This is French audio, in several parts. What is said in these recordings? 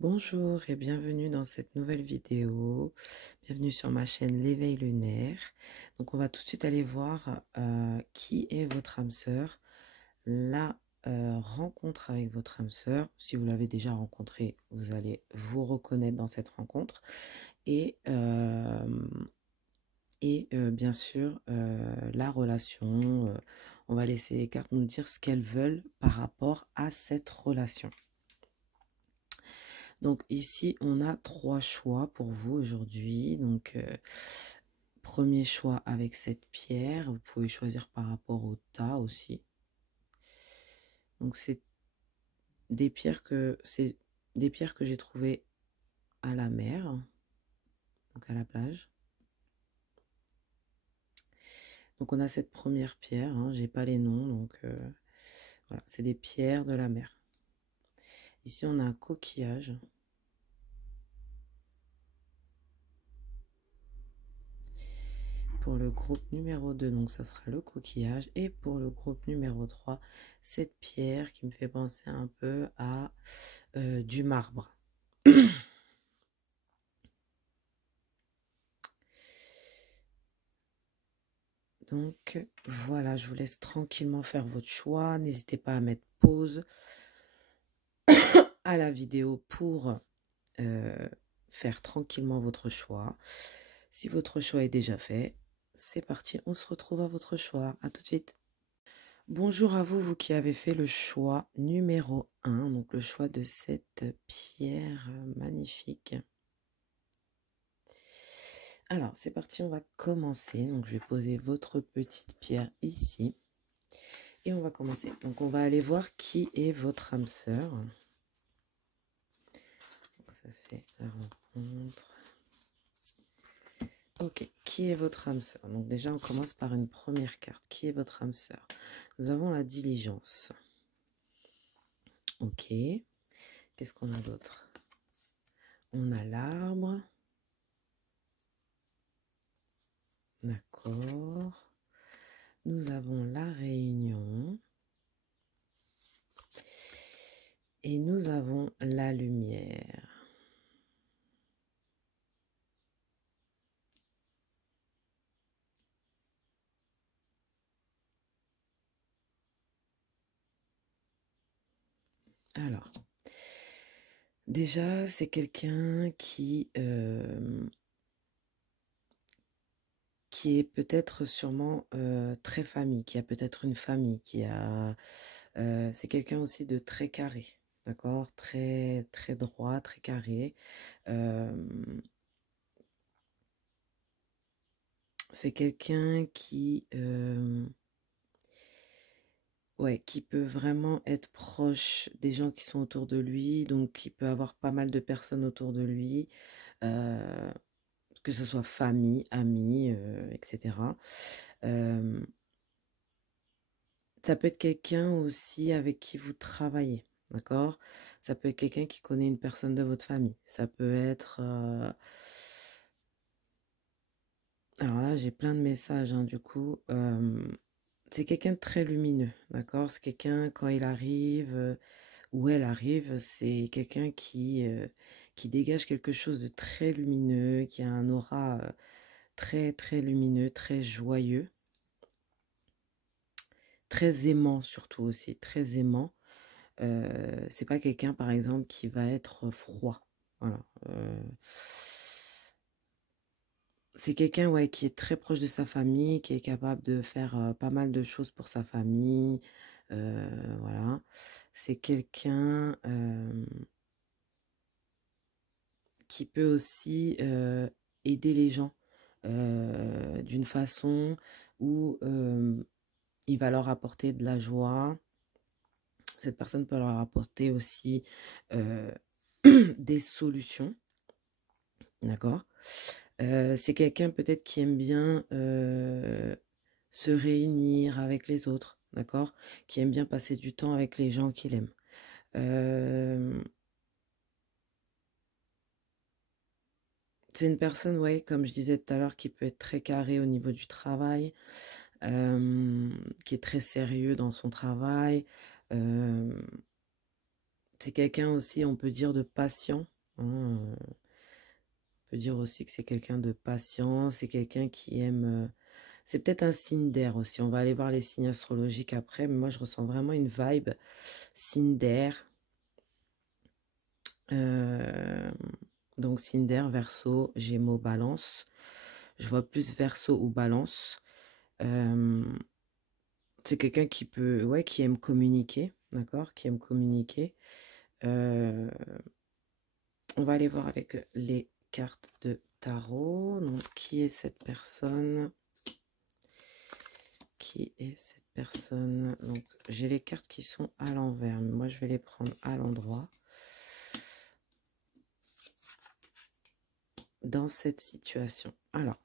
Bonjour et bienvenue dans cette nouvelle vidéo. Bienvenue sur ma chaîne L'éveil lunaire. Donc on va tout de suite aller voir qui est votre âme sœur, la rencontre avec votre âme sœur. Si vous l'avez déjà rencontrée, vous allez vous reconnaître dans cette rencontre. Et bien sûr, la relation. On va laisser les cartes nous dire ce qu'elles veulent par rapport à cette relation. Donc ici, on a 3 choix pour vous aujourd'hui. Donc, premier choix avec cette pierre. Vous pouvez choisir par rapport au tas aussi. Donc c'est des pierres que j'ai trouvées à la mer, donc à la plage. Donc on a cette première pierre. J'ai pas les noms, donc voilà, c'est des pierres de la mer. Ici, on a un coquillage. Pour le groupe numéro 2, donc ça sera le coquillage. Et pour le groupe numéro 3, cette pierre qui me fait penser un peu à du marbre. Donc voilà, je vous laisse tranquillement faire votre choix. N'hésitez pas à mettre pause à la vidéo pour faire tranquillement votre choix. Si votre choix est déjà fait, c'est parti, on se retrouve à votre choix. À tout de suite. Bonjour à vous, vous qui avez fait le choix numéro 1, donc le choix de cette pierre magnifique. Alors, c'est parti, on va commencer. Donc, je vais poser votre petite pierre ici. Et on va commencer. Donc, on va aller voir qui est votre âme sœur. Donc, ça, c'est la rencontre. Ok, qui est votre âme sœur? Donc, déjà, on commence par une première carte. Qui est votre âme sœur? Nous avons la diligence. Ok. Qu'est-ce qu'on a d'autre? On a l'arbre. D'accord. Nous avons la réunion. Et nous avons la lumière. Alors, déjà, c'est quelqu'un qui est peut-être sûrement très famille, qui a peut-être une famille, c'est quelqu'un aussi de très carré, d'accord, très très droit, très carré. C'est quelqu'un qui qui peut vraiment être proche des gens qui sont autour de lui, donc qui peut avoir pas mal de personnes autour de lui, que ce soit famille, amis, etc. Ça peut être quelqu'un aussi avec qui vous travaillez, d'accord? Ça peut être quelqu'un qui connaît une personne de votre famille. Ça peut être... Alors là, j'ai plein de messages, du coup. C'est quelqu'un de très lumineux, d'accord? C'est quelqu'un, quand il arrive, ou elle arrive, c'est quelqu'un qui dégage quelque chose de très lumineux, qui a un aura très, très lumineux, très joyeux. Très aimant surtout aussi, très aimant. C'est pas quelqu'un, par exemple, qui va être froid. Voilà. C'est quelqu'un, ouais, qui est très proche de sa famille, qui est capable de faire pas mal de choses pour sa famille. Voilà. C'est quelqu'un qui peut aussi aider les gens d'une façon où il va leur apporter de la joie. Cette personne peut leur apporter aussi des solutions, d'accord? C'est quelqu'un peut-être qui aime bien se réunir avec les autres, d'accord? Qui aime bien passer du temps avec les gens qu'il aime. C'est une personne, ouais, comme je disais tout à l'heure, qui peut être très carré au niveau du travail, qui est très sérieux dans son travail, C'est quelqu'un aussi, on peut dire, de patient, hein, on peut dire aussi que c'est quelqu'un de patient, c'est quelqu'un qui aime... c'est peut-être un signe d'air aussi. On va aller voir les signes astrologiques après, mais moi, je ressens vraiment une vibe signe d'air. Donc, signe d'air, Verseau, Gémeaux, Balance. Je vois plus Verseau ou Balance. C'est quelqu'un qui peut, ouais, qui aime communiquer, d'accord, qui aime communiquer. Euh, on va aller voir avec les cartes de tarot. Donc, qui est cette personne? Qui est cette personne? Donc, j'ai les cartes qui sont à l'envers, mais moi, je vais les prendre à l'endroit. Dans cette situation. Alors,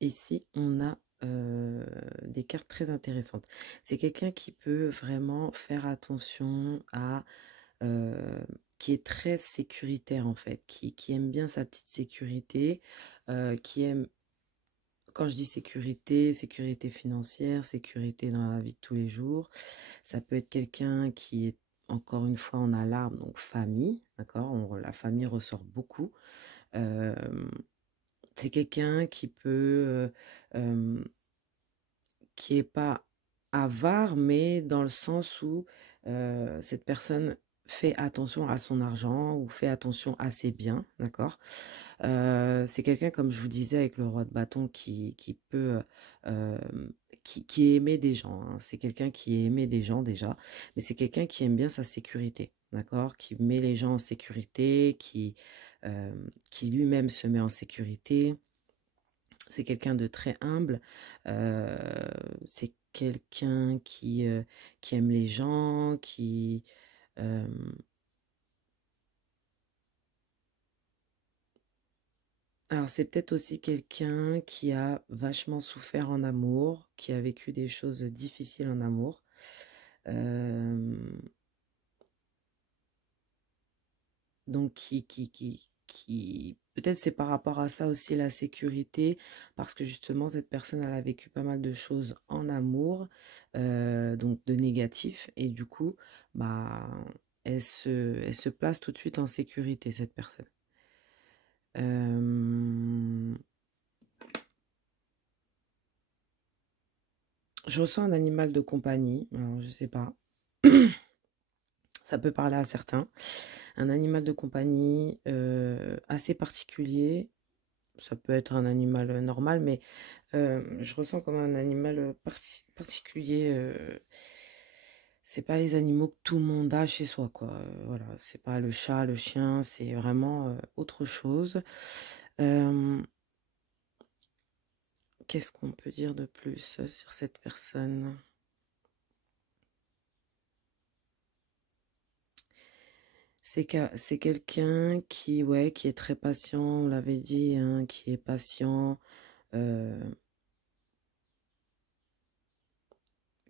ici, on a des cartes très intéressantes. C'est quelqu'un qui peut vraiment faire attention à... qui est très sécuritaire en fait, qui aime bien sa petite sécurité, qui aime, quand je dis sécurité, sécurité financière, sécurité dans la vie de tous les jours. Ça peut être quelqu'un qui est, encore une fois, en alarme, donc famille, d'accord, la famille ressort beaucoup. C'est quelqu'un qui peut, qui est pas avare, mais dans le sens où cette personne fait attention à son argent ou fait attention à ses biens, d'accord. C'est quelqu'un, comme je vous disais, avec le roi de bâton qui peut, euh, qui est aimé des gens, hein. C'est quelqu'un qui est aimé des gens déjà, mais c'est quelqu'un qui aime bien sa sécurité, d'accord, qui met les gens en sécurité, qui lui-même se met en sécurité. C'est quelqu'un de très humble, c'est quelqu'un qui aime les gens, euh, alors c'est peut-être aussi quelqu'un qui a vachement souffert en amour, qui a vécu des choses difficiles en amour. Donc qui peut-être c'est par rapport à ça aussi la sécurité, parce que justement cette personne elle a vécu pas mal de choses en amour, donc de négatif, et du coup bah elle se place tout de suite en sécurité, cette personne. Je ressens un animal de compagnie, alors je sais pas, ça peut parler à certains. Un animal de compagnie assez particulier. Ça peut être un animal normal, mais je ressens comme un animal particulier. C'est pas les animaux que tout le monde a chez soi, quoi. Voilà, c'est pas le chat, le chien, c'est vraiment autre chose. Qu'est-ce qu'on peut dire de plus sur cette personne? C'est quelqu'un qui, ouais, qui est très patient, on l'avait dit, hein, qui est patient.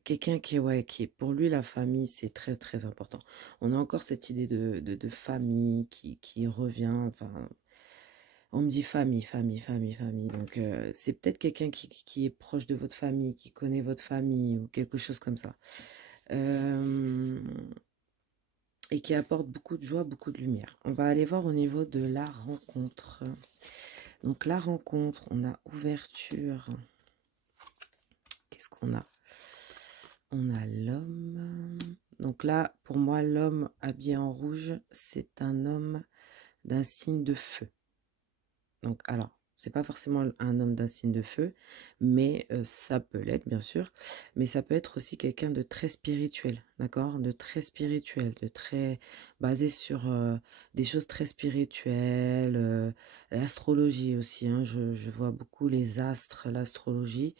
Quelqu'un qui est, ouais, qui est, pour lui, la famille, c'est très, très important. On a encore cette idée de famille qui revient. Enfin, on me dit famille, famille, famille, famille. Donc, c'est peut-être quelqu'un qui est proche de votre famille, qui connaît votre famille ou quelque chose comme ça. Et qui apporte beaucoup de joie, beaucoup de lumière. On va aller voir au niveau de la rencontre. Donc, la rencontre, on a ouverture. Qu'est-ce qu'on a? On a l'homme. Donc là, pour moi, l'homme habillé en rouge, c'est un homme d'un signe de feu. Donc, alors, c'est pas forcément un homme d'un signe de feu, mais ça peut l'être, bien sûr. Mais ça peut être aussi quelqu'un de très spirituel, d'accord? De très spirituel, de très basé sur des choses très spirituelles, l'astrologie aussi, hein, je vois beaucoup les astres, l'astrologie.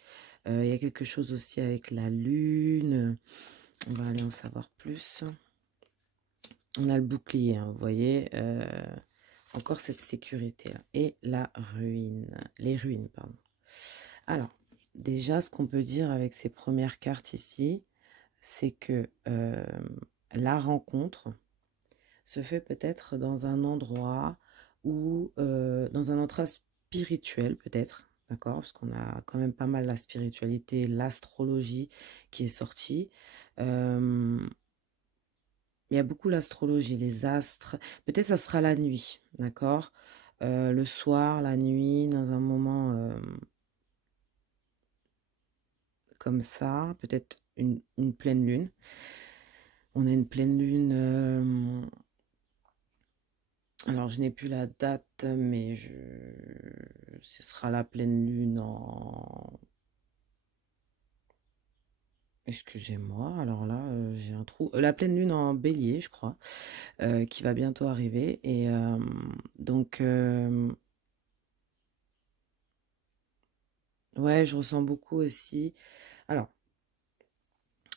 Il y a quelque chose aussi avec la lune. On va aller en savoir plus. On a le bouclier, hein, vous voyez. Encore cette sécurité-là. Et la ruine. Les ruines, pardon. Alors, déjà, ce qu'on peut dire avec ces premières cartes ici, c'est que la rencontre se fait peut-être dans un endroit où, dans un endroit spirituel peut-être, d'accord, parce qu'on a quand même pas mal la spiritualité, l'astrologie qui est sortie. il y a beaucoup l'astrologie, les astres. Peut-être ça sera la nuit, d'accord? Le soir, la nuit, dans un moment comme ça, peut-être une pleine lune. On a une pleine lune. Alors, je n'ai plus la date, mais ce sera la pleine lune en... Excusez-moi, alors là, j'ai un trou. La pleine lune en bélier, je crois, qui va bientôt arriver. Et donc, ouais, je ressens beaucoup aussi. Alors,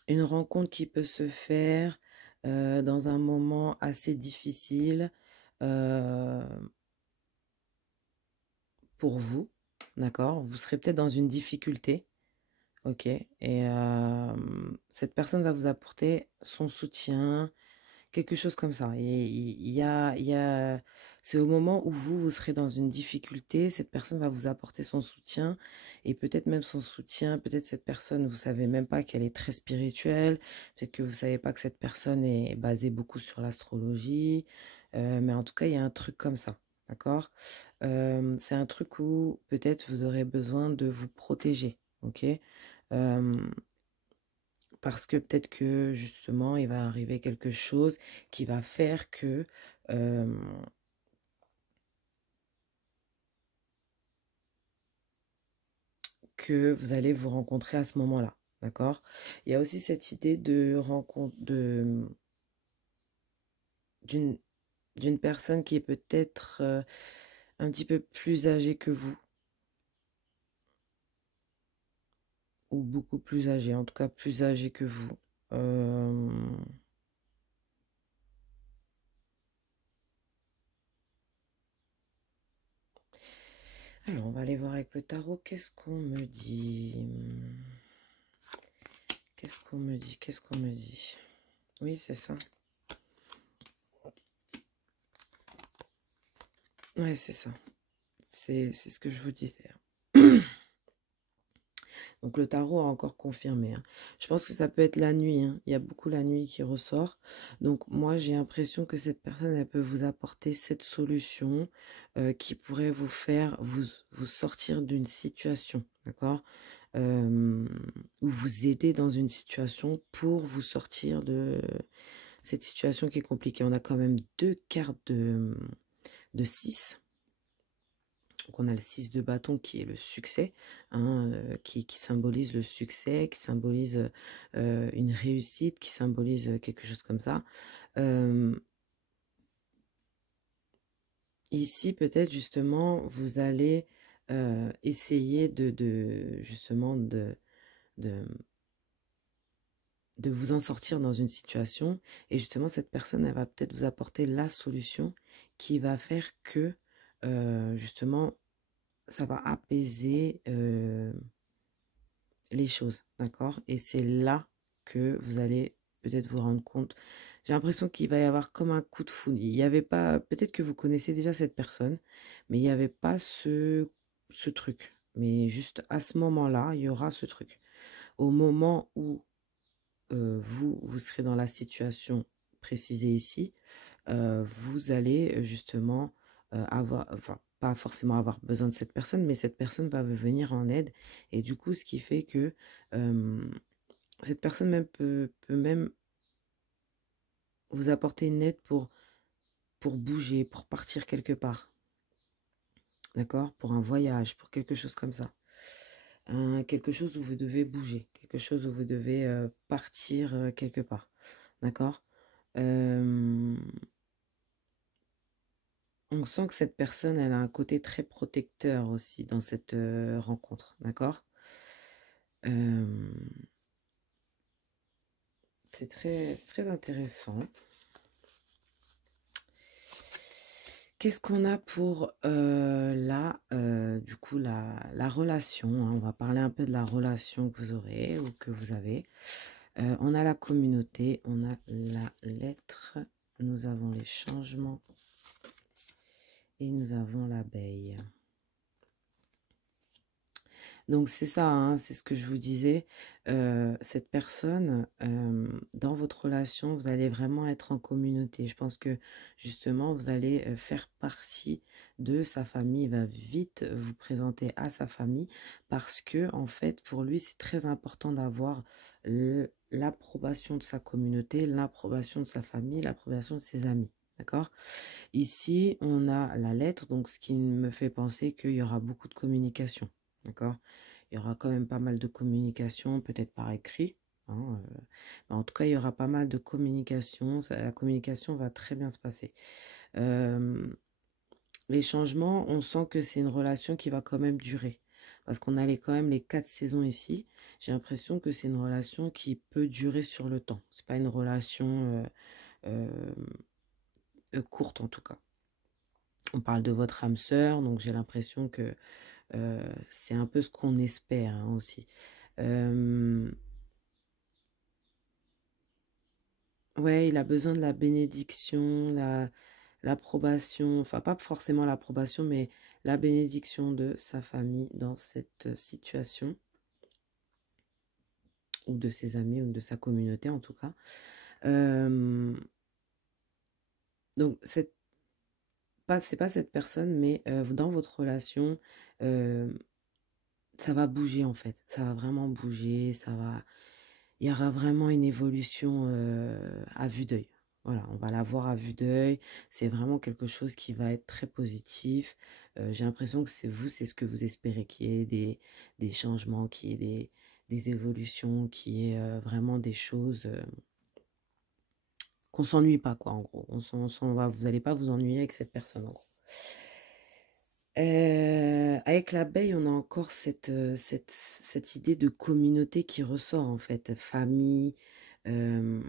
une rencontre qui peut se faire dans un moment assez difficile pour vous, d'accord? Vous serez peut-être dans une difficulté, ok? Et cette personne va vous apporter son soutien, quelque chose comme ça. Et c'est au moment où vous serez dans une difficulté, cette personne va vous apporter son soutien, et peut-être même son soutien, peut-être cette personne, vous savez même pas qu'elle est très spirituelle, peut-être que vous savez pas que cette personne est basée beaucoup sur l'astrologie, mais en tout cas, il y a un truc comme ça, d'accord? C'est un truc où peut-être vous aurez besoin de vous protéger, ok? Euh, Parce que peut-être que justement, il va arriver quelque chose qui va faire que vous allez vous rencontrer à ce moment-là. D'accord? Il y a aussi cette idée de rencontre d'une d'une personne qui est peut-être un petit peu plus âgée que vous, ou beaucoup plus âgée, en tout cas plus âgée que vous. Euh, Alors, on va aller voir avec le tarot. Qu'est-ce qu'on me dit? Qu'est-ce qu'on me dit? Qu'est-ce qu'on me dit? Oui, c'est ça. Ouais, c'est ça. C'est ce que je vous disais. Donc le tarot a encore confirmé, hein. Je pense que ça peut être la nuit, hein. Il y a beaucoup la nuit qui ressort. Donc moi, j'ai l'impression que cette personne, elle peut vous apporter cette solution qui pourrait vous faire vous sortir d'une situation, d'accord? Euh, ou vous aider dans une situation pour vous sortir de cette situation qui est compliquée. On a quand même deux cartes de 6. Donc on a le 6 de bâton qui est le succès, hein, qui symbolise le succès, qui symbolise une réussite, qui symbolise quelque chose comme ça. Ici, peut-être justement, vous allez essayer justement de, de vous en sortir dans une situation. Et justement, cette personne, elle va peut-être vous apporter la solution qui va faire que justement, ça va apaiser les choses, d'accord? Et c'est là que vous allez peut-être vous rendre compte. J'ai l'impression qu'il va y avoir comme un coup de foudre. Il n'y avait pas, peut-être que vous connaissez déjà cette personne, mais il n'y avait pas ce truc. Mais juste à ce moment-là, il y aura ce truc. Au moment où vous serez dans la situation précisée ici, vous allez justement avoir, enfin, pas forcément avoir besoin de cette personne, mais cette personne va vous venir en aide. Et du coup, ce qui fait que cette personne même peut même vous apporter une aide pour bouger, pour partir quelque part. D'accord? Pour un voyage, pour quelque chose comme ça. Quelque chose où vous devez bouger, quelque chose où vous devez partir quelque part. D'accord? On sent que cette personne, elle a un côté très protecteur aussi dans cette rencontre, d'accord? C'est très intéressant. Qu'est-ce qu'on a pour du coup, la relation, hein? On va parler un peu de la relation que vous aurez ou que vous avez. On a la communauté, on a la lettre, nous avons les changements et nous avons l'abeille. Donc c'est ça, hein, c'est ce que je vous disais. Cette personne, dans votre relation, vous allez vraiment être en communauté. Je pense que justement, vous allez faire partie de sa famille. Il va vite vous présenter à sa famille parce que, en fait, pour lui, c'est très important d'avoir l'approbation de sa communauté, l'approbation de sa famille, l'approbation de ses amis. D'accord? Ici, on a la lettre, donc ce qui me fait penser qu'il y aura beaucoup de communication. D'accord? Il y aura quand même pas mal de communication, peut-être par écrit, hein, mais en tout cas, il y aura pas mal de communication. La communication va très bien se passer. Les changements, on sent que c'est une relation qui va quand même durer. Parce qu'on a quand même les 4 saisons ici. J'ai l'impression que c'est une relation qui peut durer sur le temps. C'est pas une relation courte en tout cas. On parle de votre âme sœur, donc j'ai l'impression que c'est un peu ce qu'on espère, hein, aussi. Ouais, il a besoin de la bénédiction, l'approbation, enfin pas forcément l'approbation, mais la bénédiction de sa famille dans cette situation, ou de ses amis, ou de sa communauté en tout cas. Donc c'est pas cette personne, mais dans votre relation, ça va bouger en fait. Ça va vraiment bouger, il y aura vraiment une évolution à vue d'œil. Voilà, on va la voir à vue d'œil. C'est vraiment quelque chose qui va être très positif. J'ai l'impression que c'est ce que vous espérez, qu'il y ait des changements, qu'il y ait des évolutions, qu'il y ait vraiment des choses, qu'on s'ennuie pas, quoi, en gros. Vous n'allez pas vous ennuyer avec cette personne, en gros. Avec l'abeille, on a encore cette idée de communauté qui ressort, en fait. Famille. euh,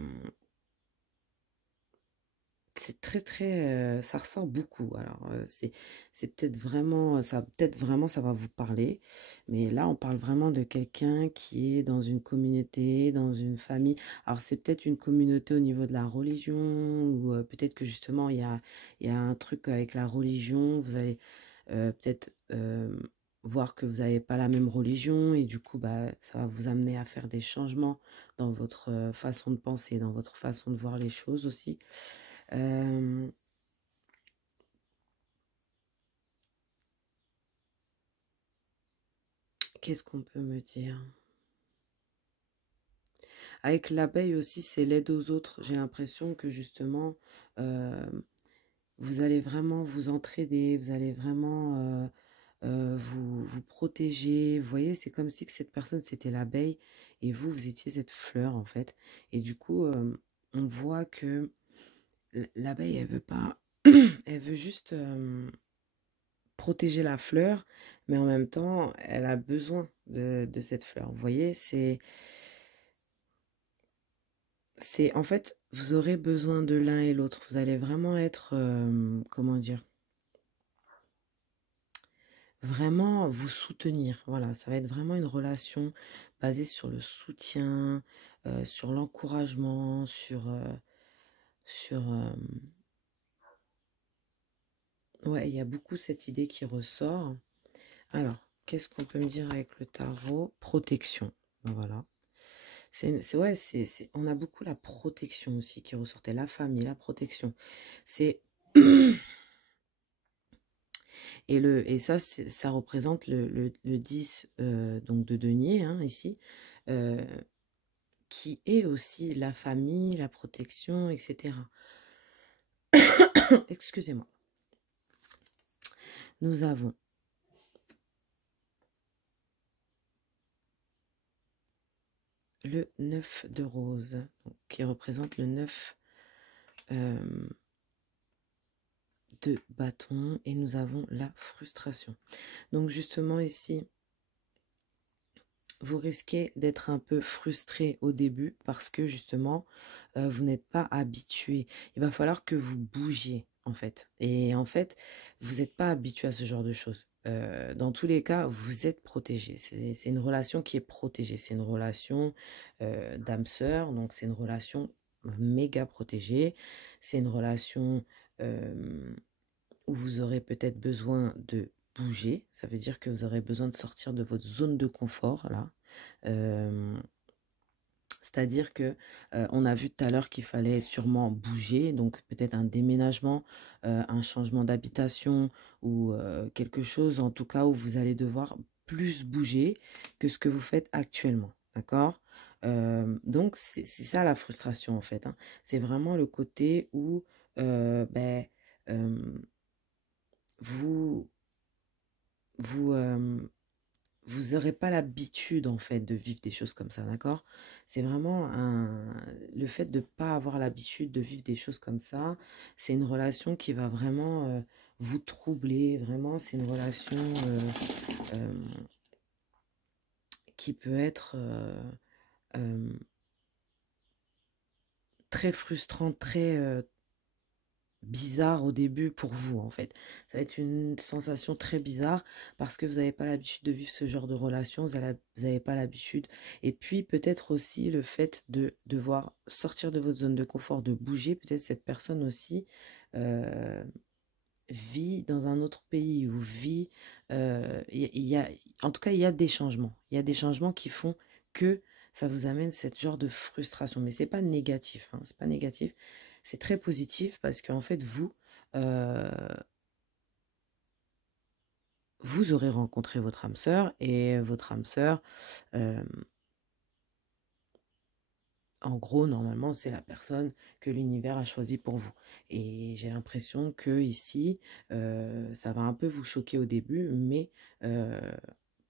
c'est très, très, ça ressort beaucoup. Alors, c'est peut-être vraiment, ça va vous parler. Mais là, on parle vraiment de quelqu'un qui est dans une communauté, dans une famille. Alors, c'est peut-être une communauté au niveau de la religion, ou peut-être que justement, il y a un truc avec la religion. Vous allez peut-être voir que vous n'avez pas la même religion, et du coup, bah, ça va vous amener à faire des changements dans votre façon de penser, dans votre façon de voir les choses aussi. Euh, Qu'est-ce qu'on peut me dire? Avec l'abeille aussi, c'est l'aide aux autres. J'ai l'impression que justement, euh, vous allez vraiment vous entraider, vous allez vraiment vous protéger. Vous voyez, c'est comme si que cette personne, c'était l'abeille, et vous étiez cette fleur, en fait. Et du coup, on voit que l'abeille, elle veut pas, elle veut juste protéger la fleur, mais en même temps, elle a besoin de cette fleur. Vous voyez, en fait, vous aurez besoin de l'un et l'autre. Vous allez vraiment être, comment dire, vraiment vous soutenir. Voilà, ça va être vraiment une relation basée sur le soutien, sur l'encouragement, sur, ouais, il y a beaucoup cette idée qui ressort. Alors, qu'est-ce qu'on peut me dire avec le tarot? Protection. Ben voilà. Ouais, on a beaucoup la protection aussi qui ressortait, la famille, la protection. C'est et ça, ça représente le 10 donc de denier, hein, ici, euh, qui est aussi la famille, la protection, etc. Excusez-moi. Nous avons le 9 de rose, donc, qui représente le 9 de bâton, et nous avons la frustration. Donc justement ici, vous risquez d'être un peu frustré au début parce que justement, vous n'êtes pas habitué. Il va falloir que vous bougiez, en fait. Et en fait, vous n'êtes pas habitué à ce genre de choses. Dans tous les cas, vous êtes protégé. C'est une relation qui est protégée. C'est une relation d'âme sœur, donc c'est une relation méga protégée. C'est une relation où vous aurez peut-être besoin de bouger. Ça veut dire que vous aurez besoin de sortir de votre zone de confort, là. C'est-à-dire que on a vu tout à l'heure qu'il fallait sûrement bouger, donc peut-être un déménagement, un changement d'habitation ou quelque chose en tout cas où vous allez devoir plus bouger que ce que vous faites actuellement, d'accord? Donc c'est ça la frustration en fait, hein. C'est vraiment le côté où ben, euh, vous vous vous aurez pas l'habitude en fait de vivre des choses comme ça, d'accord? C'est vraiment le fait de pas avoir l'habitude de vivre des choses comme ça, c'est une relation qui va vraiment vous troubler, vraiment, c'est une relation euh, qui peut être euh, très frustrante, très bizarre au début pour vous en fait. Ça va être une sensation très bizarre parce que vous n'avez pas l'habitude de vivre ce genre de relation, vous n'avez pas l'habitude. Et puis peut-être aussi le fait de devoir sortir de votre zone de confort, de bouger, peut-être cette personne aussi euh, vit dans un autre pays ou vit... en tout cas, il y a des changements. Il y a des changements qui font que ça vous amène cette genre de frustration. Mais c'est pas négatif, hein, c'est pas négatif. C'est très positif parce qu'en fait, euh, vous aurez rencontré votre âme sœur et votre âme sœur, euh, en gros, normalement, c'est la personne que l'univers a choisie pour vous. Et j'ai l'impression que ici, ça va un peu vous choquer au début, mais euh,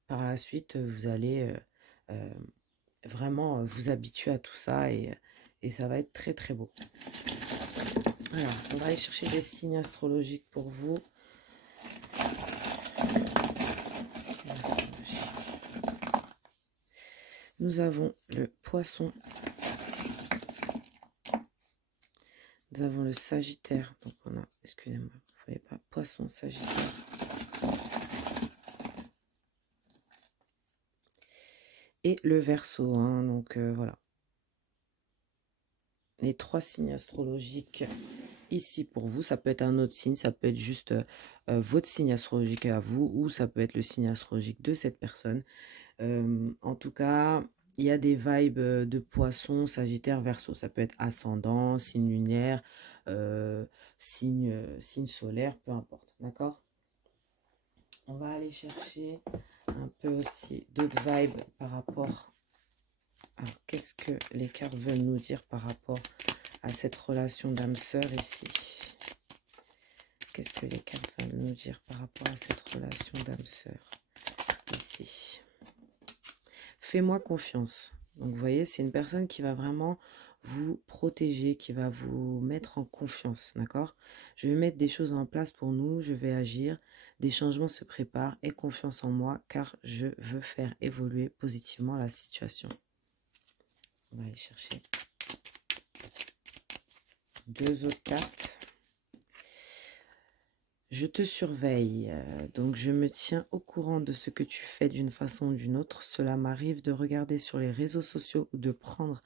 par la suite, vous allez euh, vraiment vous habituer à tout ça et ça va être très très beau. Alors, on va aller chercher des signes astrologiques pour vous. Signes astrologiques. Nous avons le poisson. Nous avons le Sagittaire. Donc on a, excusez-moi, vous ne voyez pas, poisson, Sagittaire. Et le Verseau, hein, donc voilà. Les 3 signes astrologiques ici pour vous. Ça peut être un autre signe, ça peut être juste votre signe astrologique à vous, ou ça peut être le signe astrologique de cette personne. En tout cas, il y a des vibes de poisson, Sagittaire, Verseau. Ça peut être ascendant, signe lunaire, signe solaire, peu importe. D'accord? On va aller chercher un peu aussi d'autres vibes par rapport à qu'est-ce que les cartes veulent nous dire par rapport à cette relation d'âme-sœur ici. Qu'est-ce que les cartes veulent nous dire par rapport à cette relation d'âme-sœur ici? Fais-moi confiance. Donc, vous voyez, c'est une personne qui va vraiment vous protéger, qui va vous mettre en confiance, d'accord? Je vais mettre des choses en place pour nous, je vais agir, des changements se préparent, aie confiance en moi, car je veux faire évoluer positivement la situation. On va aller chercher 2 autres cartes. Je te surveille, donc je me tiens au courant de ce que tu fais d'une façon ou d'une autre. Cela m'arrive de regarder sur les réseaux sociaux ou de prendre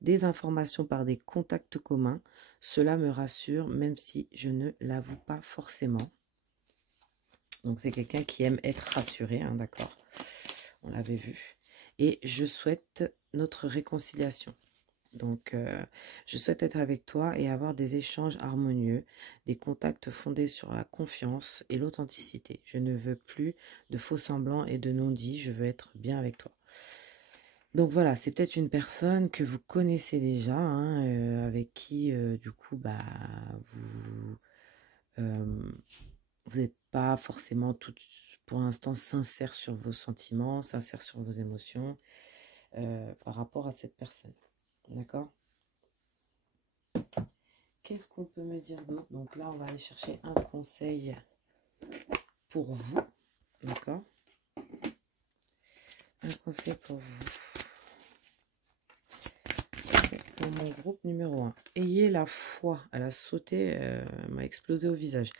des informations par des contacts communs. Cela me rassure, même si je ne l'avoue pas forcément. Donc c'est quelqu'un qui aime être rassuré, hein, d'accord? On l'avait vu. Et je souhaite notre réconciliation. Donc, je souhaite être avec toi et avoir des échanges harmonieux, des contacts fondés sur la confiance et l'authenticité. Je ne veux plus de faux semblants et de non-dits, je veux être bien avec toi. Donc voilà, c'est peut-être une personne que vous connaissez déjà, hein, avec qui, du coup, bah, vous n'êtes pas forcément tout, pour l'instant sincère sur vos sentiments, sincère sur vos émotions par rapport à cette personne. D'accord? Qu'est-ce qu'on peut me dire d'autre? Donc là, on va aller chercher un conseil pour vous. D'accord? Un conseil pour vous. Pour mon groupe numéro 1. Ayez la foi. Elle a sauté, elle m'a explosé au visage.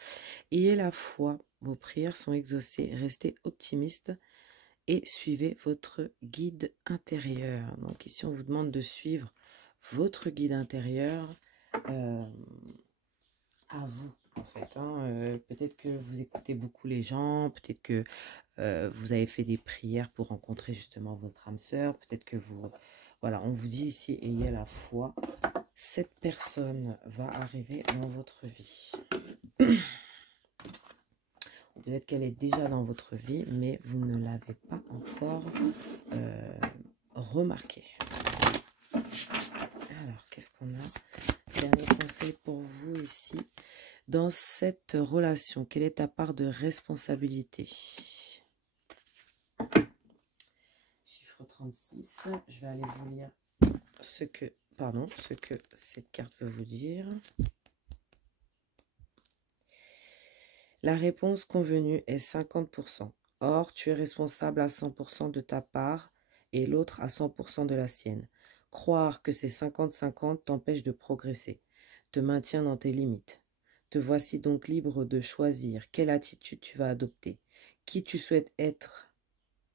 Ayez la foi. Vos prières sont exaucées. Restez optimiste et suivez votre guide intérieur. Donc ici, on vous demande de suivre votre guide intérieur à vous, en fait. peut-être que vous écoutez beaucoup les gens, peut-être que vous avez fait des prières pour rencontrer justement votre âme sœur, peut-être que vous... Voilà, on vous dit ici, ayez la foi. Cette personne va arriver dans votre vie. Peut-être qu'elle est déjà dans votre vie, mais vous ne l'avez pas encore remarqué. Alors, qu'est-ce qu'on a? Dernier conseil pour vous ici. Dans cette relation, quelle est ta part de responsabilité? Chiffre 36. Je vais aller vous lire ce que cette carte veut vous dire. La réponse convenue est 50%. Or, tu es responsable à 100% de ta part et l'autre à 100% de la sienne. Croire que c'est 50-50 t'empêche de progresser, te maintient dans tes limites. Te voici donc libre de choisir quelle attitude tu vas adopter, qui tu souhaites être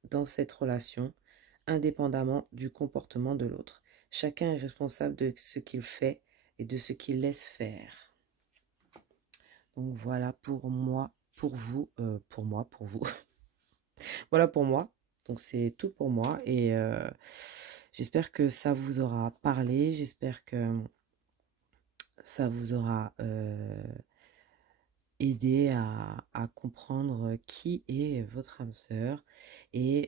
dans cette relation, indépendamment du comportement de l'autre. Chacun est responsable de ce qu'il fait et de ce qu'il laisse faire. Donc voilà pour moi, pour vous, pour vous. Voilà pour moi. Donc c'est tout pour moi et j'espère que ça vous aura parlé. J'espère que ça vous aura aidé à comprendre qui est votre âme sœur. Et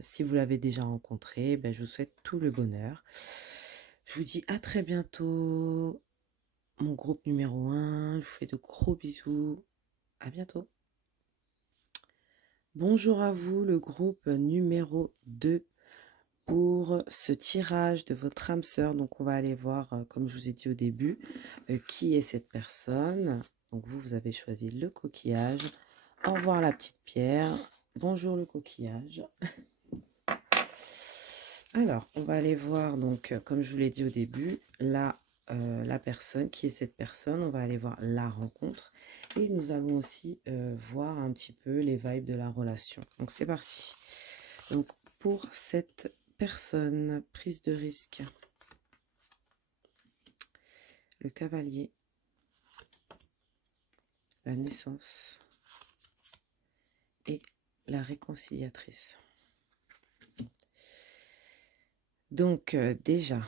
si vous l'avez déjà rencontré, ben, je vous souhaite tout le bonheur. Je vous dis à très bientôt. Mon groupe numéro 1. Je vous fais de gros bisous. À bientôt. Bonjour à vous, le groupe numéro 2 pour ce tirage de votre âme sœur. Donc, on va aller voir, comme je vous ai dit au début, qui est cette personne. Donc, vous avez choisi le coquillage. Au revoir la petite pierre. Bonjour le coquillage. Alors, on va aller voir, donc, comme je vous l'ai dit au début, la personne, qui est cette personne. On va aller voir la rencontre. Et nous allons aussi voir un petit peu les vibes de la relation. Donc, c'est parti. Donc, pour cette personne, prise de risque. Le cavalier. La naissance. Et la réconciliatrice. Donc, déjà,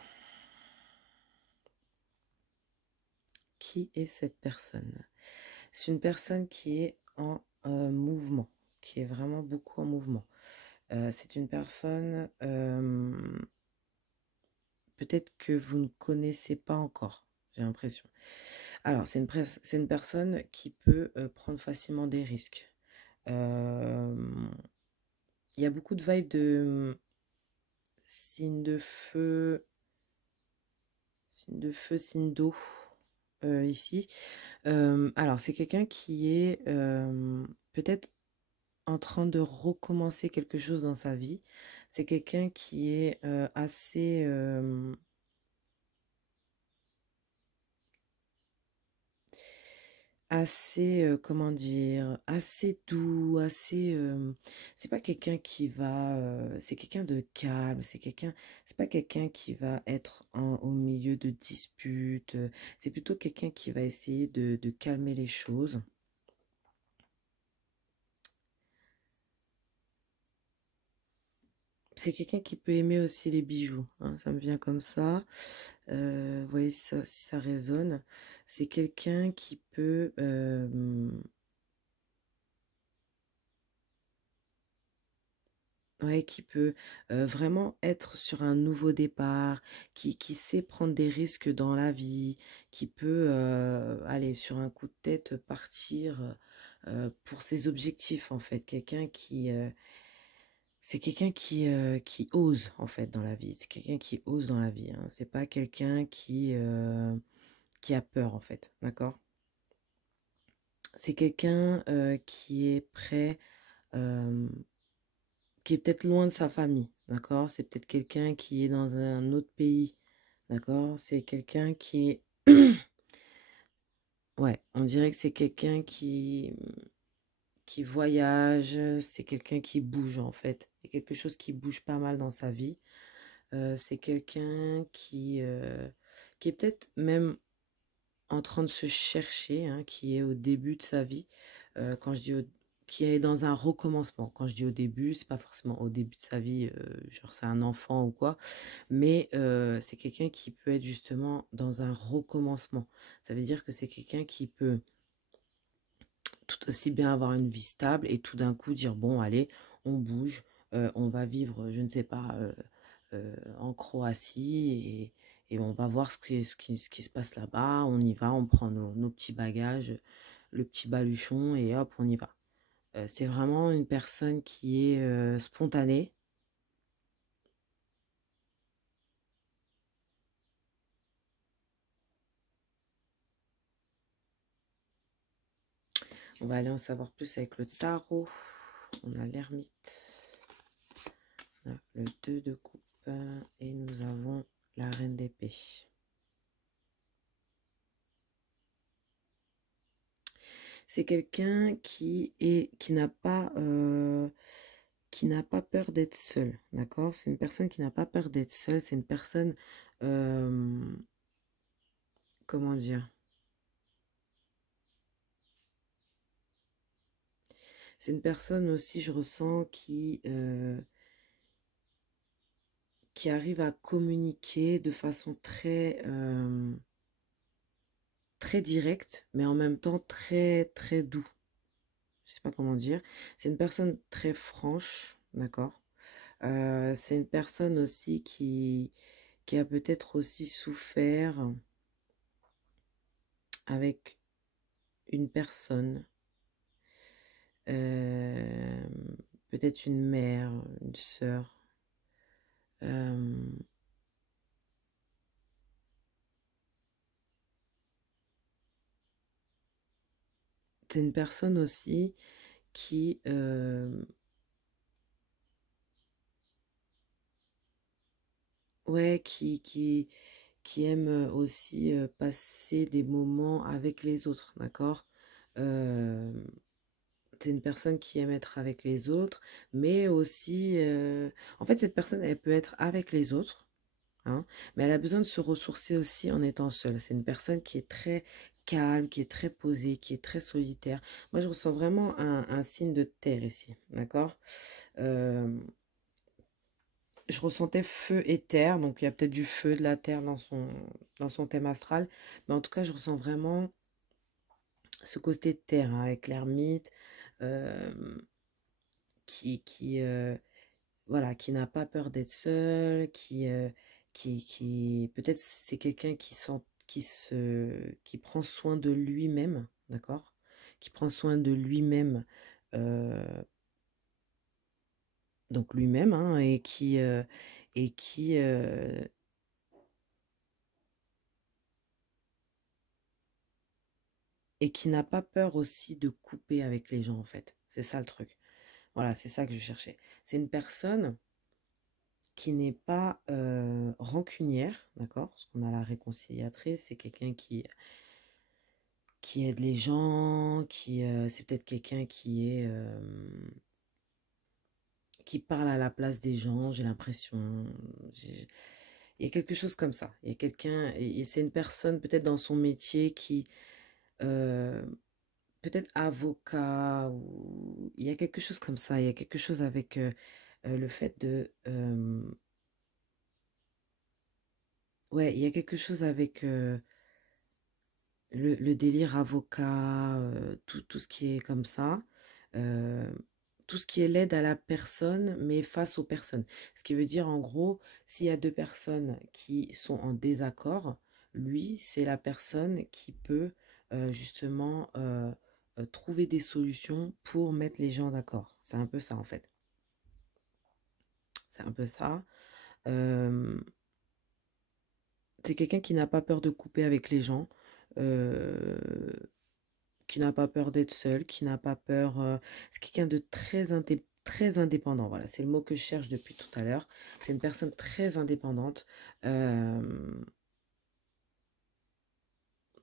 qui est cette personne? C'est une personne qui est en mouvement, qui est vraiment beaucoup en mouvement. C'est une personne, peut-être que vous ne connaissez pas encore, j'ai l'impression. Alors, c'est une personne qui peut prendre facilement des risques. Il y a beaucoup de vibes de signe de feu, signe d'eau ici. Alors, c'est quelqu'un qui est peut-être en train de recommencer quelque chose dans sa vie. C'est quelqu'un qui est assez comment dire, assez doux, assez c'est pas quelqu'un qui va c'est quelqu'un de calme, c'est pas quelqu'un qui va être au milieu de disputes, c'est plutôt quelqu'un qui va essayer de calmer les choses. C'est quelqu'un qui peut aimer aussi les bijoux, hein, ça me vient comme ça. Vous voyez si ça résonne. C'est quelqu'un qui peut ouais, qui peut vraiment être sur un nouveau départ, qui sait prendre des risques dans la vie, qui peut aller sur un coup de tête partir pour ses objectifs en fait. C'est quelqu'un qui ose en fait dans la vie. C'est quelqu'un qui ose dans la vie. Hein. C'est pas quelqu'un qui a peur en fait. D'accord? C'est quelqu'un qui est prêt, qui est peut-être loin de sa famille. D'accord? C'est peut-être quelqu'un qui est dans un autre pays. D'accord? C'est quelqu'un qui est... ouais, on dirait que c'est quelqu'un qui voyage, c'est quelqu'un qui bouge en fait. C'est quelque chose qui bouge pas mal dans sa vie. C'est quelqu'un qui est peut-être même en train de se chercher, hein, qui est au début de sa vie. Quand je dis qui est dans un recommencement. Quand je dis au début, c'est pas forcément au début de sa vie, genre c'est un enfant ou quoi, mais c'est quelqu'un qui peut être justement dans un recommencement. Ça veut dire que c'est quelqu'un qui peut tout aussi bien avoir une vie stable et tout d'un coup dire bon allez, on bouge, on va vivre, je ne sais pas, en Croatie et on va voir ce qui se passe là-bas, on y va, on prend nos petits bagages, le petit baluchon et hop, on y va. C'est vraiment une personne qui est spontanée. On va aller en savoir plus avec le tarot. On a l'ermite. On a le 2 de coupe et nous avons la reine d'épée. C'est quelqu'un qui n'a pas peur d'être seul, d'accord? C'est une personne qui n'a pas peur d'être seule. C'est une personne, euh, comment dire? C'est une personne aussi, je ressens, qui arrive à communiquer de façon très directe, mais en même temps très doux. Je sais pas comment dire. C'est une personne très franche, d'accord? C'est une personne aussi qui a peut-être aussi souffert avec une personne, euh, peut-être une mère, une sœur. euh, c'est une personne aussi qui, ouais, qui aime aussi passer des moments avec les autres, d'accord? Euh, c'est une personne qui aime être avec les autres, mais aussi, en fait, cette personne, elle peut être avec les autres, hein, mais elle a besoin de se ressourcer aussi en étant seule. C'est une personne qui est très calme, qui est très posée, qui est très solitaire. Moi, je ressens vraiment un signe de terre ici, d'accord? Euh, je ressentais feu et terre, donc il y a peut-être du feu, de la terre dans son thème astral, mais en tout cas, je ressens vraiment ce côté de terre, hein, avec l'ermite, euh, qui voilà, qui n'a pas peur d'être seul, qui peut-être c'est quelqu'un qui prend soin de lui-même, d'accord? Qui prend soin de lui-même, euh, donc lui-même, hein, et et qui n'a pas peur aussi de couper avec les gens, en fait. C'est ça le truc. Voilà, c'est ça que je cherchais. C'est une personne qui n'est pas rancunière, d'accord? Parce qu'on a la réconciliatrice, c'est quelqu'un qui aide les gens, c'est peut-être quelqu'un qui parle à la place des gens, j'ai l'impression. Il y a quelque chose comme ça. Il y a quelqu'un, et c'est une personne peut-être dans son métier qui, euh, peut-être avocat, ou il y a quelque chose comme ça. Il y a quelque chose avec le fait de, ouais, il y a quelque chose avec le délire avocat, tout ce qui est comme ça, euh, tout ce qui est l'aide à la personne, mais face aux personnes. Ce qui veut dire, en gros, s'il y a deux personnes qui sont en désaccord, lui, c'est la personne qui peut justement trouver des solutions pour mettre les gens d'accord. C'est un peu ça, en fait. C'est un peu ça. Euh, c'est quelqu'un qui n'a pas peur de couper avec les gens. Euh, qui n'a pas peur d'être seul, qui n'a pas peur. C'est quelqu'un de très indépendant. Voilà, c'est le mot que je cherche depuis tout à l'heure. C'est une personne très indépendante. Euh,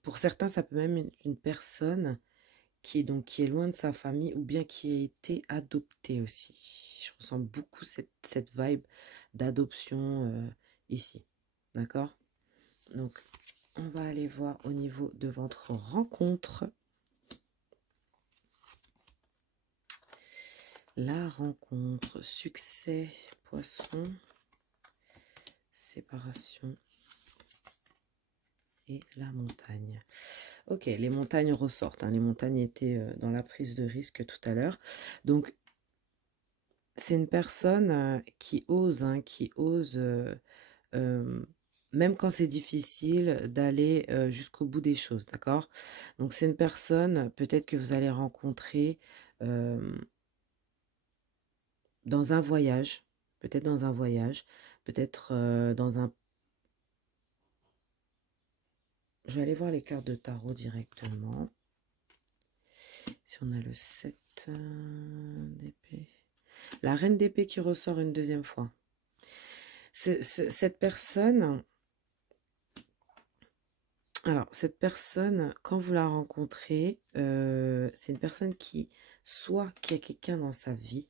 pour certains, ça peut même être une personne qui est loin de sa famille ou bien qui a été adoptée aussi. Je ressens beaucoup cette vibe d'adoption ici. D'accord? Donc, On va aller voir au niveau de votre rencontre. La rencontre, succès, poisson, séparation et la montagne. Ok, les montagnes ressortent. Hein. Les montagnes étaient dans la prise de risque tout à l'heure. Donc, c'est une personne qui ose, hein, même quand c'est difficile, d'aller jusqu'au bout des choses, d'accord? Donc, c'est une personne, peut-être que vous allez rencontrer dans un voyage, peut-être dans un voyage, peut-être dans un... Je vais aller voir les cartes de tarot directement. Si on a le 7 d'épée. La reine d'épée qui ressort une deuxième fois. Cette personne... Alors, cette personne, quand vous la rencontrez, c'est une personne qui, soit qui a quelqu'un dans sa vie,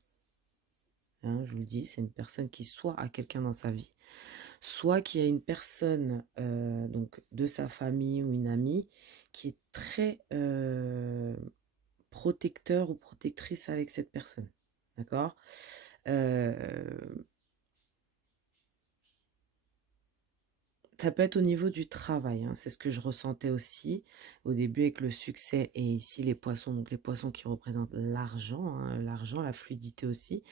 hein, je vous le dis, c'est une personne qui soit a quelqu'un dans sa vie, soit qui a une personne donc de sa famille ou une amie qui est très protecteur ou protectrice avec cette personne. D'accord? Ça peut être au niveau du travail, hein, c'est ce que je ressentais aussi au début avec le succès et ici les poissons, donc les poissons qui représentent l'argent, hein, l'argent, la fluidité aussi.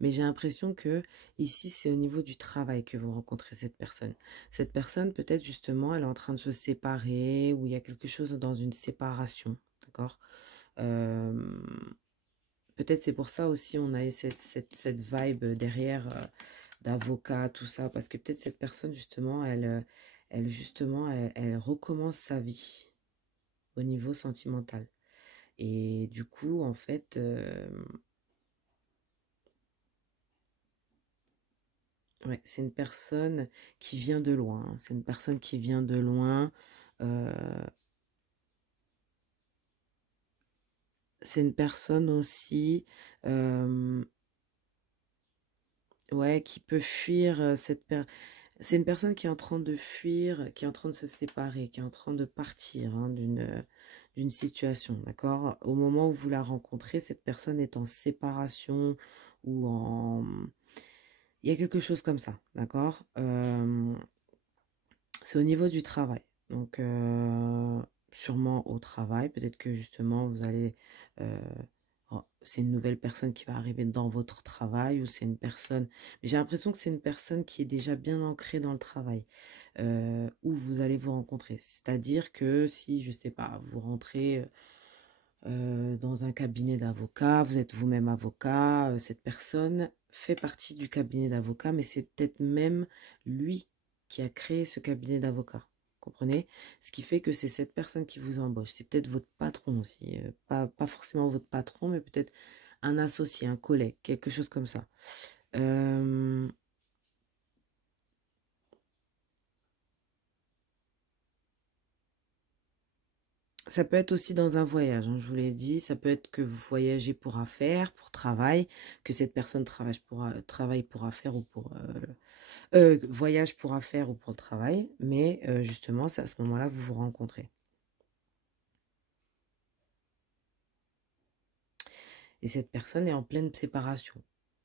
Mais j'ai l'impression que ici c'est au niveau du travail que vous rencontrez cette personne. Cette personne peut-être justement elle est en train de se séparer ou il y a quelque chose dans une séparation, d'accord? Peut-être c'est pour ça aussi on a cette vibe derrière d'avocat, tout ça, parce que peut-être cette personne justement, elle recommence sa vie au niveau sentimental. Et du coup, en fait, ouais, c'est une personne qui vient de loin. Hein. C'est une personne qui vient de loin. euh, c'est une personne aussi, ouais, qui peut fuir c'est une personne qui est en train de fuir, qui est en train de se séparer, qui est en train de partir hein, d'une situation, d'accord? Au moment où vous la rencontrez, cette personne est en séparation ou en... Il y a quelque chose comme ça, d'accord? C'est au niveau du travail. Donc, sûrement au travail, peut-être que justement, vous allez... c'est une nouvelle personne qui va arriver dans votre travail ou c'est une personne... Mais j'ai l'impression que c'est une personne qui est déjà bien ancrée dans le travail où vous allez vous rencontrer. C'est-à-dire que si, je sais pas, vous rentrez dans un cabinet d'avocat, vous êtes vous-même avocat, cette personne fait partie du cabinet d'avocat, mais c'est peut-être même lui qui a créé ce cabinet d'avocat. Comprenez? Ce qui fait que c'est cette personne qui vous embauche. C'est peut-être votre patron aussi. Pas forcément votre patron, mais peut-être un associé, un collègue, quelque chose comme ça. Ça peut être aussi dans un voyage, hein, je vous l'ai dit. Ça peut être que vous voyagez pour affaires, pour travail, que cette personne travaille pour affaires ou pour... voyage pour affaires ou pour le travail. Mais justement, c'est à ce moment-là que vous vous rencontrez. Et cette personne est en pleine séparation.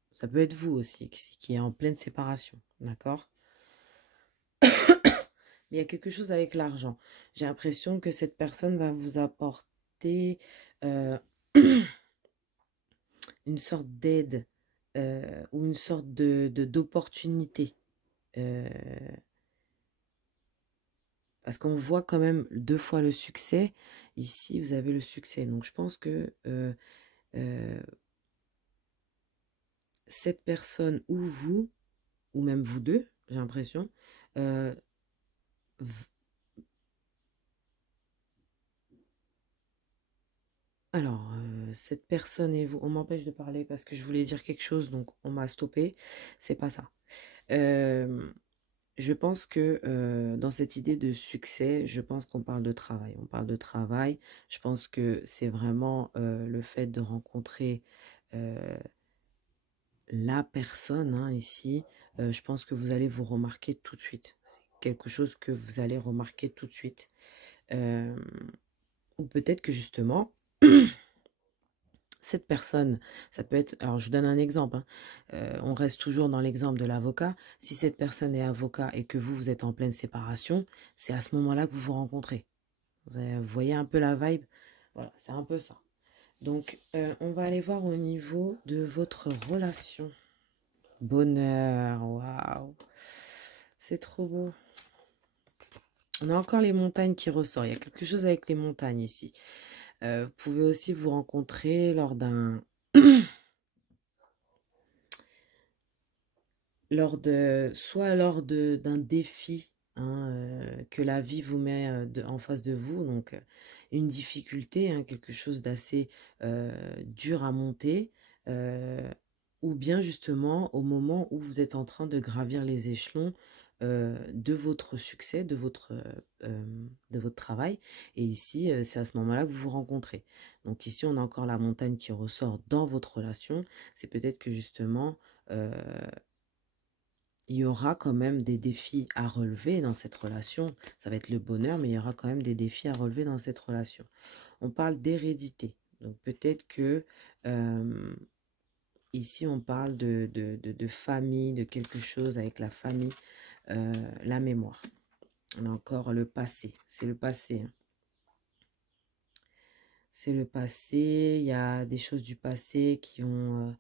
Ça peut être vous aussi qui est en pleine séparation, d'accord? Mais il y a quelque chose avec l'argent. J'ai l'impression que cette personne va vous apporter euh, une sorte d'aide ou une sorte d'opportunité. Euh, parce qu'on voit quand même 2 fois le succès. Ici, vous avez le succès. Donc, je pense que euh, cette personne ou vous, ou même vous deux, j'ai l'impression, euh, alors, cette personne et vous, on m'empêche de parler parce que je voulais dire quelque chose, donc on m'a stoppé. C'est pas ça. Euh, je pense que dans cette idée de succès, je pense qu'on parle de travail. On parle de travail. Je pense que c'est vraiment le fait de rencontrer euh, la personne hein, ici. Je pense que vous allez vous remarquer tout de suite. quelque chose que vous allez remarquer tout de suite. Ou peut-être que justement, cette personne, ça peut être, alors je vous donne un exemple, hein, on reste toujours dans l'exemple de l'avocat. Si cette personne est avocat et que vous êtes en pleine séparation, c'est à ce moment-là que vous vous rencontrez. Vous voyez un peu la vibe? Voilà, c'est un peu ça. Donc, on va aller voir au niveau de votre relation. Bonheur, waouh, c'est trop beau. On a encore les montagnes qui ressortent. Il y a quelque chose avec les montagnes ici. Vous pouvez aussi vous rencontrer lors d'un... soit lors d'un défi, hein, que la vie vous met en face de vous, donc une difficulté, hein, quelque chose d'assez dur à monter, ou bien justement au moment où vous êtes en train de gravir les échelons de votre succès, de votre travail, et ici c'est à ce moment-là que vous vous rencontrez. Donc ici on a encore la montagne qui ressort dans votre relation, c'est peut-être que justement il y aura quand même des défis à relever dans cette relation. Ça va être le bonheur, mais il y aura quand même des défis à relever dans cette relation. On parle d'hérédité. Donc peut-être que ici, on parle de famille, de quelque chose avec la famille, la mémoire. On a encore le passé. C'est le passé. Hein. C'est le passé. Il y a des choses du passé qui vont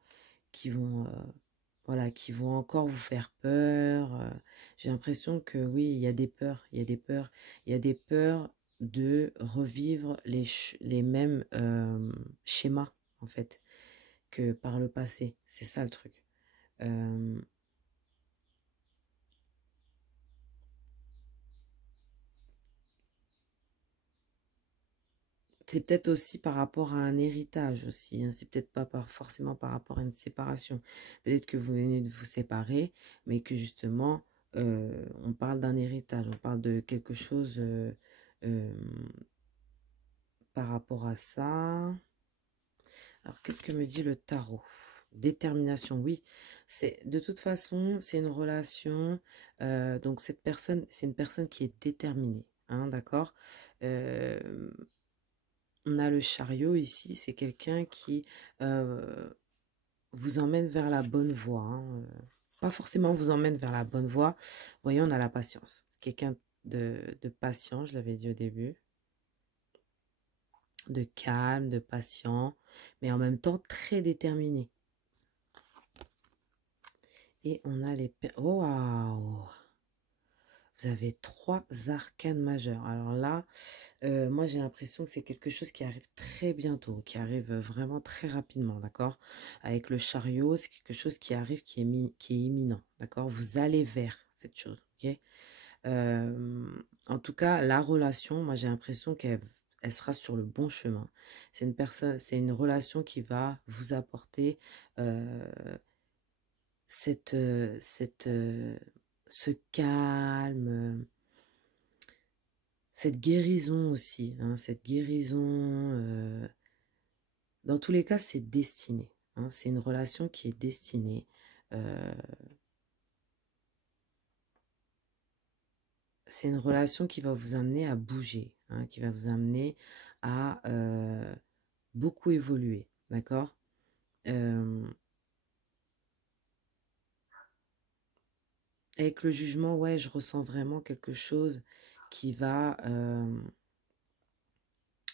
voilà, qui vont encore vous faire peur. J'ai l'impression que oui, il y a des peurs, il y a des peurs, il y a des peurs de revivre les mêmes schémas, en fait, que par le passé. C'est ça le truc. Euh, c'est peut-être aussi par rapport à un héritage aussi. Hein. C'est peut-être pas forcément par rapport à une séparation. Peut-être que vous venez de vous séparer, mais que justement, on parle d'un héritage, on parle de quelque chose euh, par rapport à ça. Alors, qu'est-ce que me dit le tarot? Détermination, oui. C'est de toute façon, c'est une relation. Donc, cette personne, c'est une personne qui est déterminée. Hein, d'accord? Euh, on a le chariot ici. C'est quelqu'un qui euh, vous emmène vers la bonne voie. Hein. Pas forcément vous emmène vers la bonne voie. Voyez, on a la patience. Quelqu'un de patient, je l'avais dit au début. De calme, de patient, mais en même temps très déterminé. Et on a les... Oh, waouh! Vous avez 3 arcanes majeurs. Alors là, moi j'ai l'impression que c'est quelque chose qui arrive très bientôt, qui arrive vraiment très rapidement, d'accord? Avec le chariot, c'est quelque chose qui arrive, qui est imminent, d'accord? Vous allez vers cette chose, ok? En tout cas, la relation, moi j'ai l'impression qu'elle sera sur le bon chemin. C'est une relation qui va vous apporter euh, ce calme, cette guérison aussi, hein, cette guérison. Dans tous les cas, c'est destiné. Hein, c'est une relation qui est destinée. euh, c'est une relation qui va vous amener à bouger, hein, qui va vous amener à beaucoup évoluer, d'accord? Avec le jugement, ouais, je ressens vraiment quelque chose qui va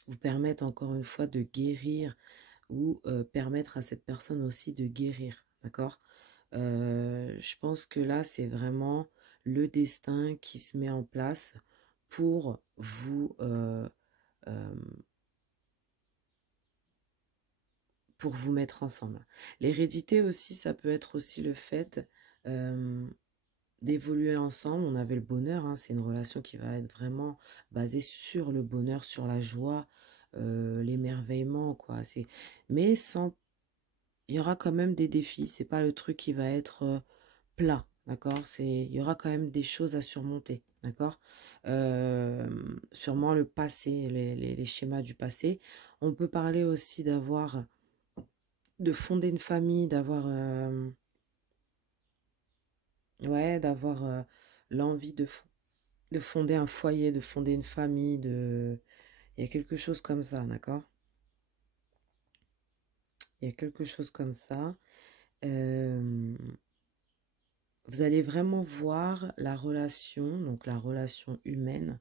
vous permettre encore une fois de guérir ou permettre à cette personne aussi de guérir, d'accord? Je pense que là, c'est vraiment le destin qui se met en place pour euh, pour vous mettre ensemble. L'hérédité aussi, ça peut être aussi le fait euh, d'évoluer ensemble. On avait le bonheur, hein, c'est une relation qui va être vraiment basée sur le bonheur, sur la joie, l'émerveillement, quoi. Mais sans, il y aura quand même des défis. C'est pas le truc qui va être plat, d'accord? Il y aura quand même des choses à surmonter, d'accord? Sûrement le passé, les schémas du passé. On peut parler aussi de fonder une famille, ouais, d'avoir l'envie de fonder un foyer, de fonder une famille, il y a quelque chose comme ça, d'accord? Il y a quelque chose comme ça. Vous allez vraiment voir la relation, donc la relation humaine,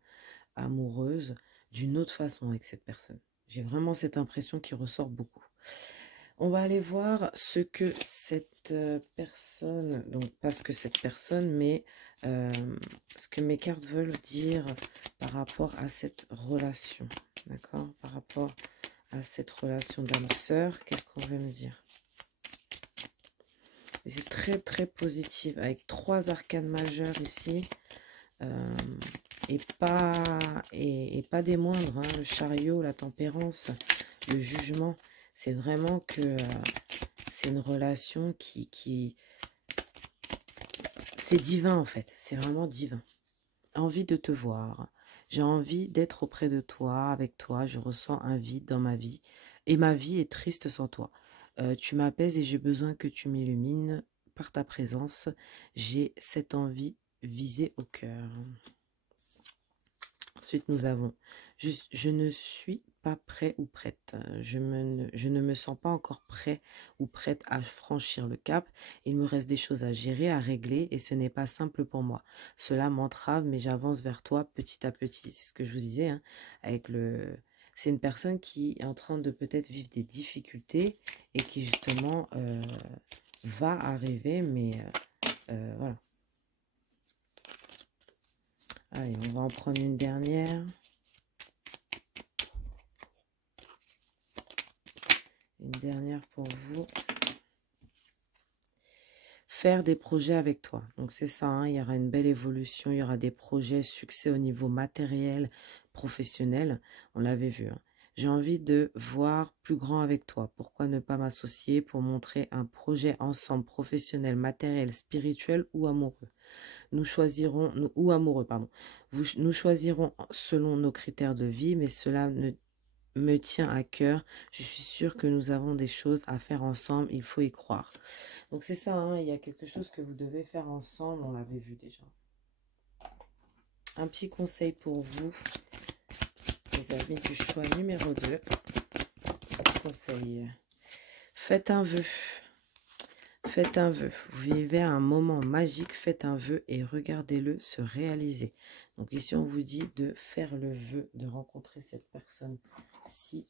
amoureuse, d'une autre façon avec cette personne. J'ai vraiment cette impression qui ressort beaucoup. On va aller voir ce que cette personne, donc pas ce que cette personne, mais ce que mes cartes veulent dire par rapport à cette relation, d'accord? Par rapport à cette relation d'âme-sœur, qu'est-ce qu'on veut me dire? C'est très très positif, avec 3 arcanes majeures ici, et pas des moindres, hein, le chariot, la tempérance, le jugement. C'est vraiment que c'est une relation qui... C'est divin en fait, c'est vraiment divin. Envie de te voir, j'ai envie d'être auprès de toi, avec toi, je ressens un vide dans ma vie, et ma vie est triste sans toi. Tu m'apaises et j'ai besoin que tu m'illumines par ta présence. J'ai cette envie visée au cœur. Ensuite, nous avons je ne suis pas prêt ou prête. Je ne me sens pas encore prêt ou prête à franchir le cap. Il me reste des choses à gérer, à régler et ce n'est pas simple pour moi. Cela m'entrave, mais j'avance vers toi petit à petit. C'est ce que je vous disais, hein, avec le... C'est une personne qui est en train de peut-être vivre des difficultés et qui justement va arriver, mais voilà. Allez, on va en prendre une dernière. Une dernière pour vous. Faire des projets avec toi. Donc c'est ça, hein, il y aura une belle évolution, il y aura des projets, succès au niveau matériel, professionnel. On l'avait vu. Hein. J'ai envie de voir plus grand avec toi. Pourquoi ne pas m'associer pour montrer un projet ensemble, professionnel, matériel, spirituel ou amoureux? Nous choisirons, ou amoureux, pardon. Nous choisirons selon nos critères de vie, mais cela ne me tient à cœur. Je suis sûre que nous avons des choses à faire ensemble. Il faut y croire. Donc c'est ça, hein, il y a quelque chose que vous devez faire ensemble. On l'avait vu déjà. Un petit conseil pour vous, les amis du choix numéro 2. Conseil. Faites un vœu. Faites un vœu. Vous vivez un moment magique. Faites un vœu et regardez-le se réaliser. Donc ici, on vous dit de faire le vœu, de rencontrer cette personne si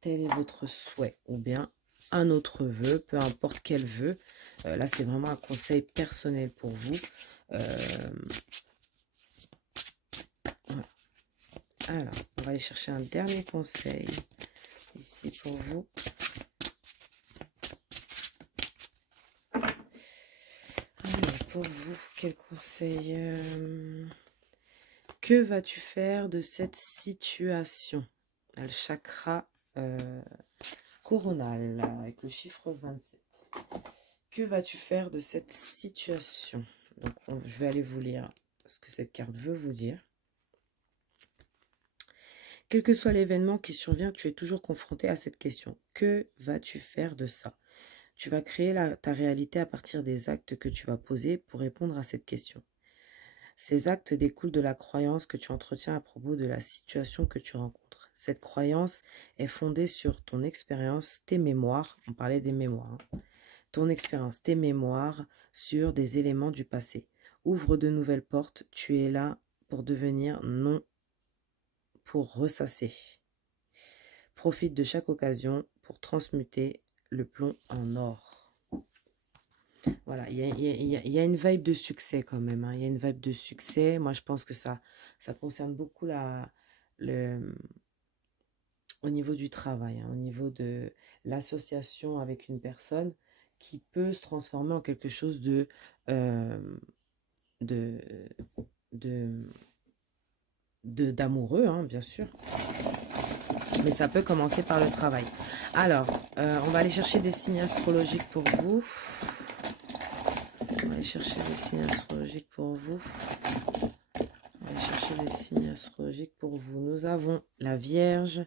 tel est votre souhait. Ou bien un autre vœu, peu importe quel vœu. Là, c'est vraiment un conseil personnel pour vous. Voilà. Alors, on va aller chercher un dernier conseil ici pour vous. Alors, pour vous, quel conseil? Que vas-tu faire de cette situation? Le chakra coronal avec le chiffre 27. Que vas-tu faire de cette situation? Donc, je vais aller vous lire ce que cette carte veut vous dire. Quel que soit l'événement qui survient, tu es toujours confronté à cette question. Que vas-tu faire de ça? Tu vas créer ta réalité à partir des actes que tu vas poser pour répondre à cette question. Ces actes découlent de la croyance que tu entretiens à propos de la situation que tu rencontres. Cette croyance est fondée sur ton expérience, tes mémoires, on parlait des mémoires, hein, ton expérience, tes mémoires sur des éléments du passé. Ouvre de nouvelles portes, tu es là pour devenir, non pour ressasser. Profite de chaque occasion pour transmuter le plomb en or. Voilà, il y a une vibe de succès quand même. Hein. Il y a une vibe de succès. Moi, je pense que ça concerne beaucoup au niveau du travail, hein, au niveau de l'association avec une personne qui peut se transformer en quelque chose d'amoureux, hein, bien sûr. Mais ça peut commencer par le travail. Alors, on va aller chercher des signes astrologiques pour vous. On va aller chercher des signes astrologiques pour vous. On va aller chercher des signes astrologiques pour vous. Nous avons la Vierge.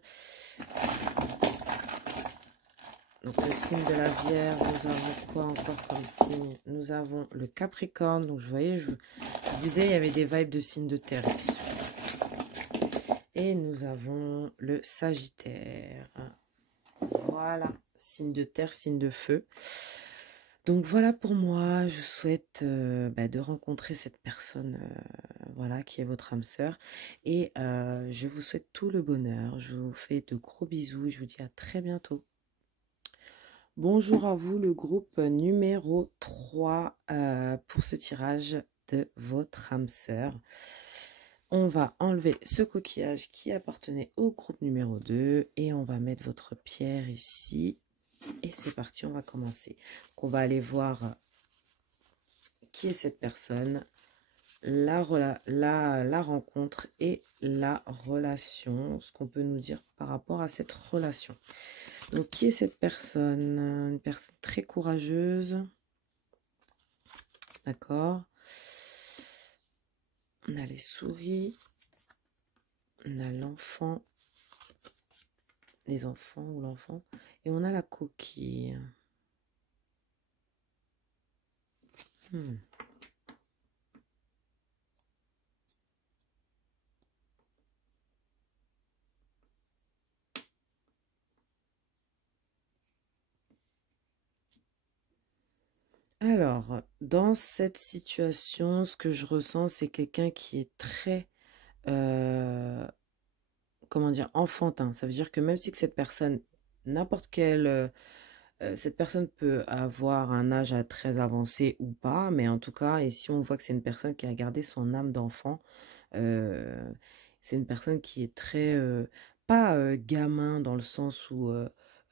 Donc, le signe de la Vierge, nous avons quoi encore comme signe? Nous avons le Capricorne. Donc, vous voyez, je Je disais, il y avait des vibes de signes de terre ici. Et nous avons le Sagittaire. Voilà, signe de terre, signe de feu. Donc voilà pour moi, je souhaite de rencontrer cette personne voilà, qui est votre âme sœur. Et je vous souhaite tout le bonheur. Je vous fais de gros bisous et je vous dis à très bientôt. Bonjour à vous, le groupe numéro 3 pour ce tirage de votre âme sœur. On va enlever ce coquillage qui appartenait au groupe numéro 2 et on va mettre votre pierre ici. Et c'est parti, on va commencer. Donc on va aller voir qui est cette personne, la rencontre et la relation, ce qu'on peut nous dire par rapport à cette relation. Donc qui est cette personne? Une personne très courageuse. D'accord. On a les souris. On a l'enfant. Les enfants ou l'enfant. Et on a la coquille. Alors, dans cette situation, ce que je ressens, c'est quelqu'un qui est très, comment dire, enfantin. Ça veut dire que même si que cette personne, n'importe quelle, cette personne peut avoir un âge très avancé ou pas, mais en tout cas, et si on voit que c'est une personne qui a gardé son âme d'enfant, c'est une personne qui est très, pas gamin dans le sens où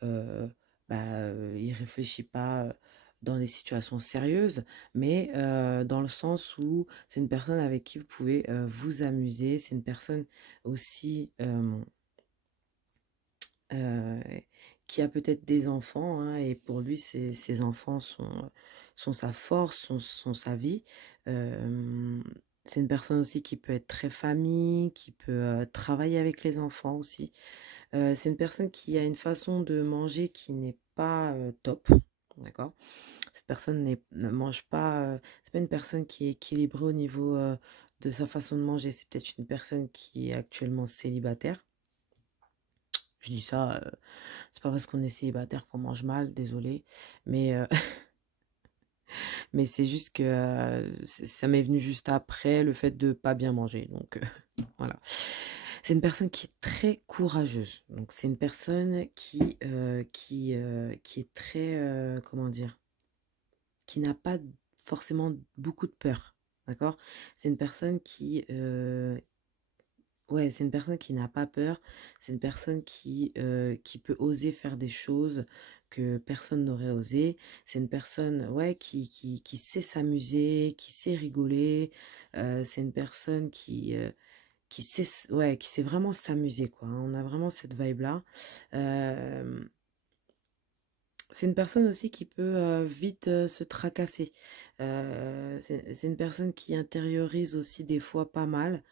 euh, il réfléchit pas dans des situations sérieuses, mais dans le sens où c'est une personne avec qui vous pouvez vous amuser, c'est une personne aussi euh, qui a peut-être des enfants, hein, et pour lui, ses enfants sont sa force, sont sa vie. Euh, c'est une personne aussi qui peut être très famille, qui peut travailler avec les enfants aussi. C'est une personne qui a une façon de manger qui n'est pas top, d'accord? Cette personne ne mange pas, c'est pas une personne qui est équilibrée au niveau de sa façon de manger. C'est peut-être une personne qui est actuellement célibataire. Je dis ça, c'est pas parce qu'on est célibataire qu'on mange mal, désolé, mais, mais c'est juste que ça m'est venu juste après le fait de pas bien manger. Donc voilà. C'est une personne qui est très courageuse. Donc c'est une personne qui est très, comment dire, qui n'a pas forcément beaucoup de peur. D'accord? C'est une personne ouais, c'est une personne qui n'a pas peur, c'est une personne qui peut oser faire des choses que personne n'aurait osé. C'est une personne, ouais, qui sait s'amuser, qui sait rigoler. C'est une personne qui sait, ouais, qui sait vraiment s'amuser, quoi, hein. On a vraiment cette vibe-là. Euh, c'est une personne aussi qui peut vite se tracasser. C'est une personne qui intériorise aussi des fois pas mal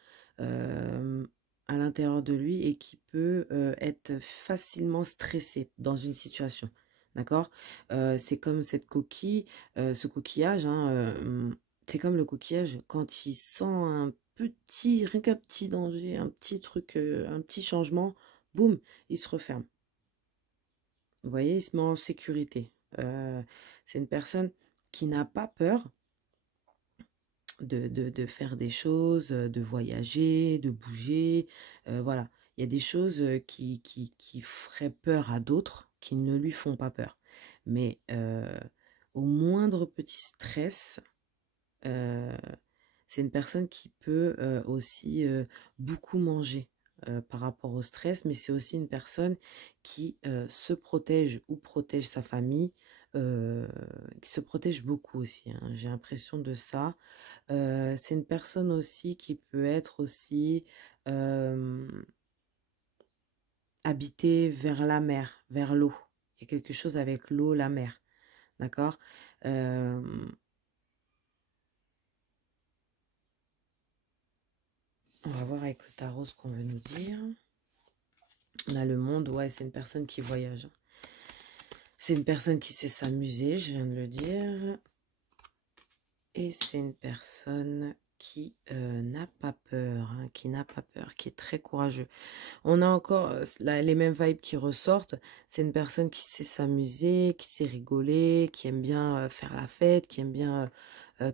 euh, à l'intérieur de lui et qui peut être facilement stressé dans une situation. D'accord? C'est comme cette coquille, ce coquillage, hein, c'est comme le coquillage quand il sent rien qu'un petit danger, un petit truc, un petit changement, boum, il se referme. Vous voyez, il se met en sécurité. C'est une personne qui n'a pas peur de faire des choses, de voyager, de bouger. Voilà, il y a des choses qui feraient peur à d'autres qui ne lui font pas peur. Mais au moindre petit stress, euh, c'est une personne qui peut aussi beaucoup manger par rapport au stress, mais c'est aussi une personne qui se protège ou protège sa famille, euh, qui se protège beaucoup aussi, hein. J'ai l'impression de ça. C'est une personne aussi qui peut être aussi euh, habitée vers la mer, vers l'eau. Il y a quelque chose avec l'eau, la mer. D'accord? Euh, on va voir avec le tarot ce qu'on veut nous dire. On a le monde, ouais, c'est une personne qui voyage. C'est une personne qui sait s'amuser, je viens de le dire. Et c'est une personne qui n'a pas peur, hein, qui n'a pas peur, qui est très courageux. On a encore les mêmes vibes qui ressortent. C'est une personne qui sait s'amuser, qui sait rigoler, qui aime bien faire la fête, qui aime bien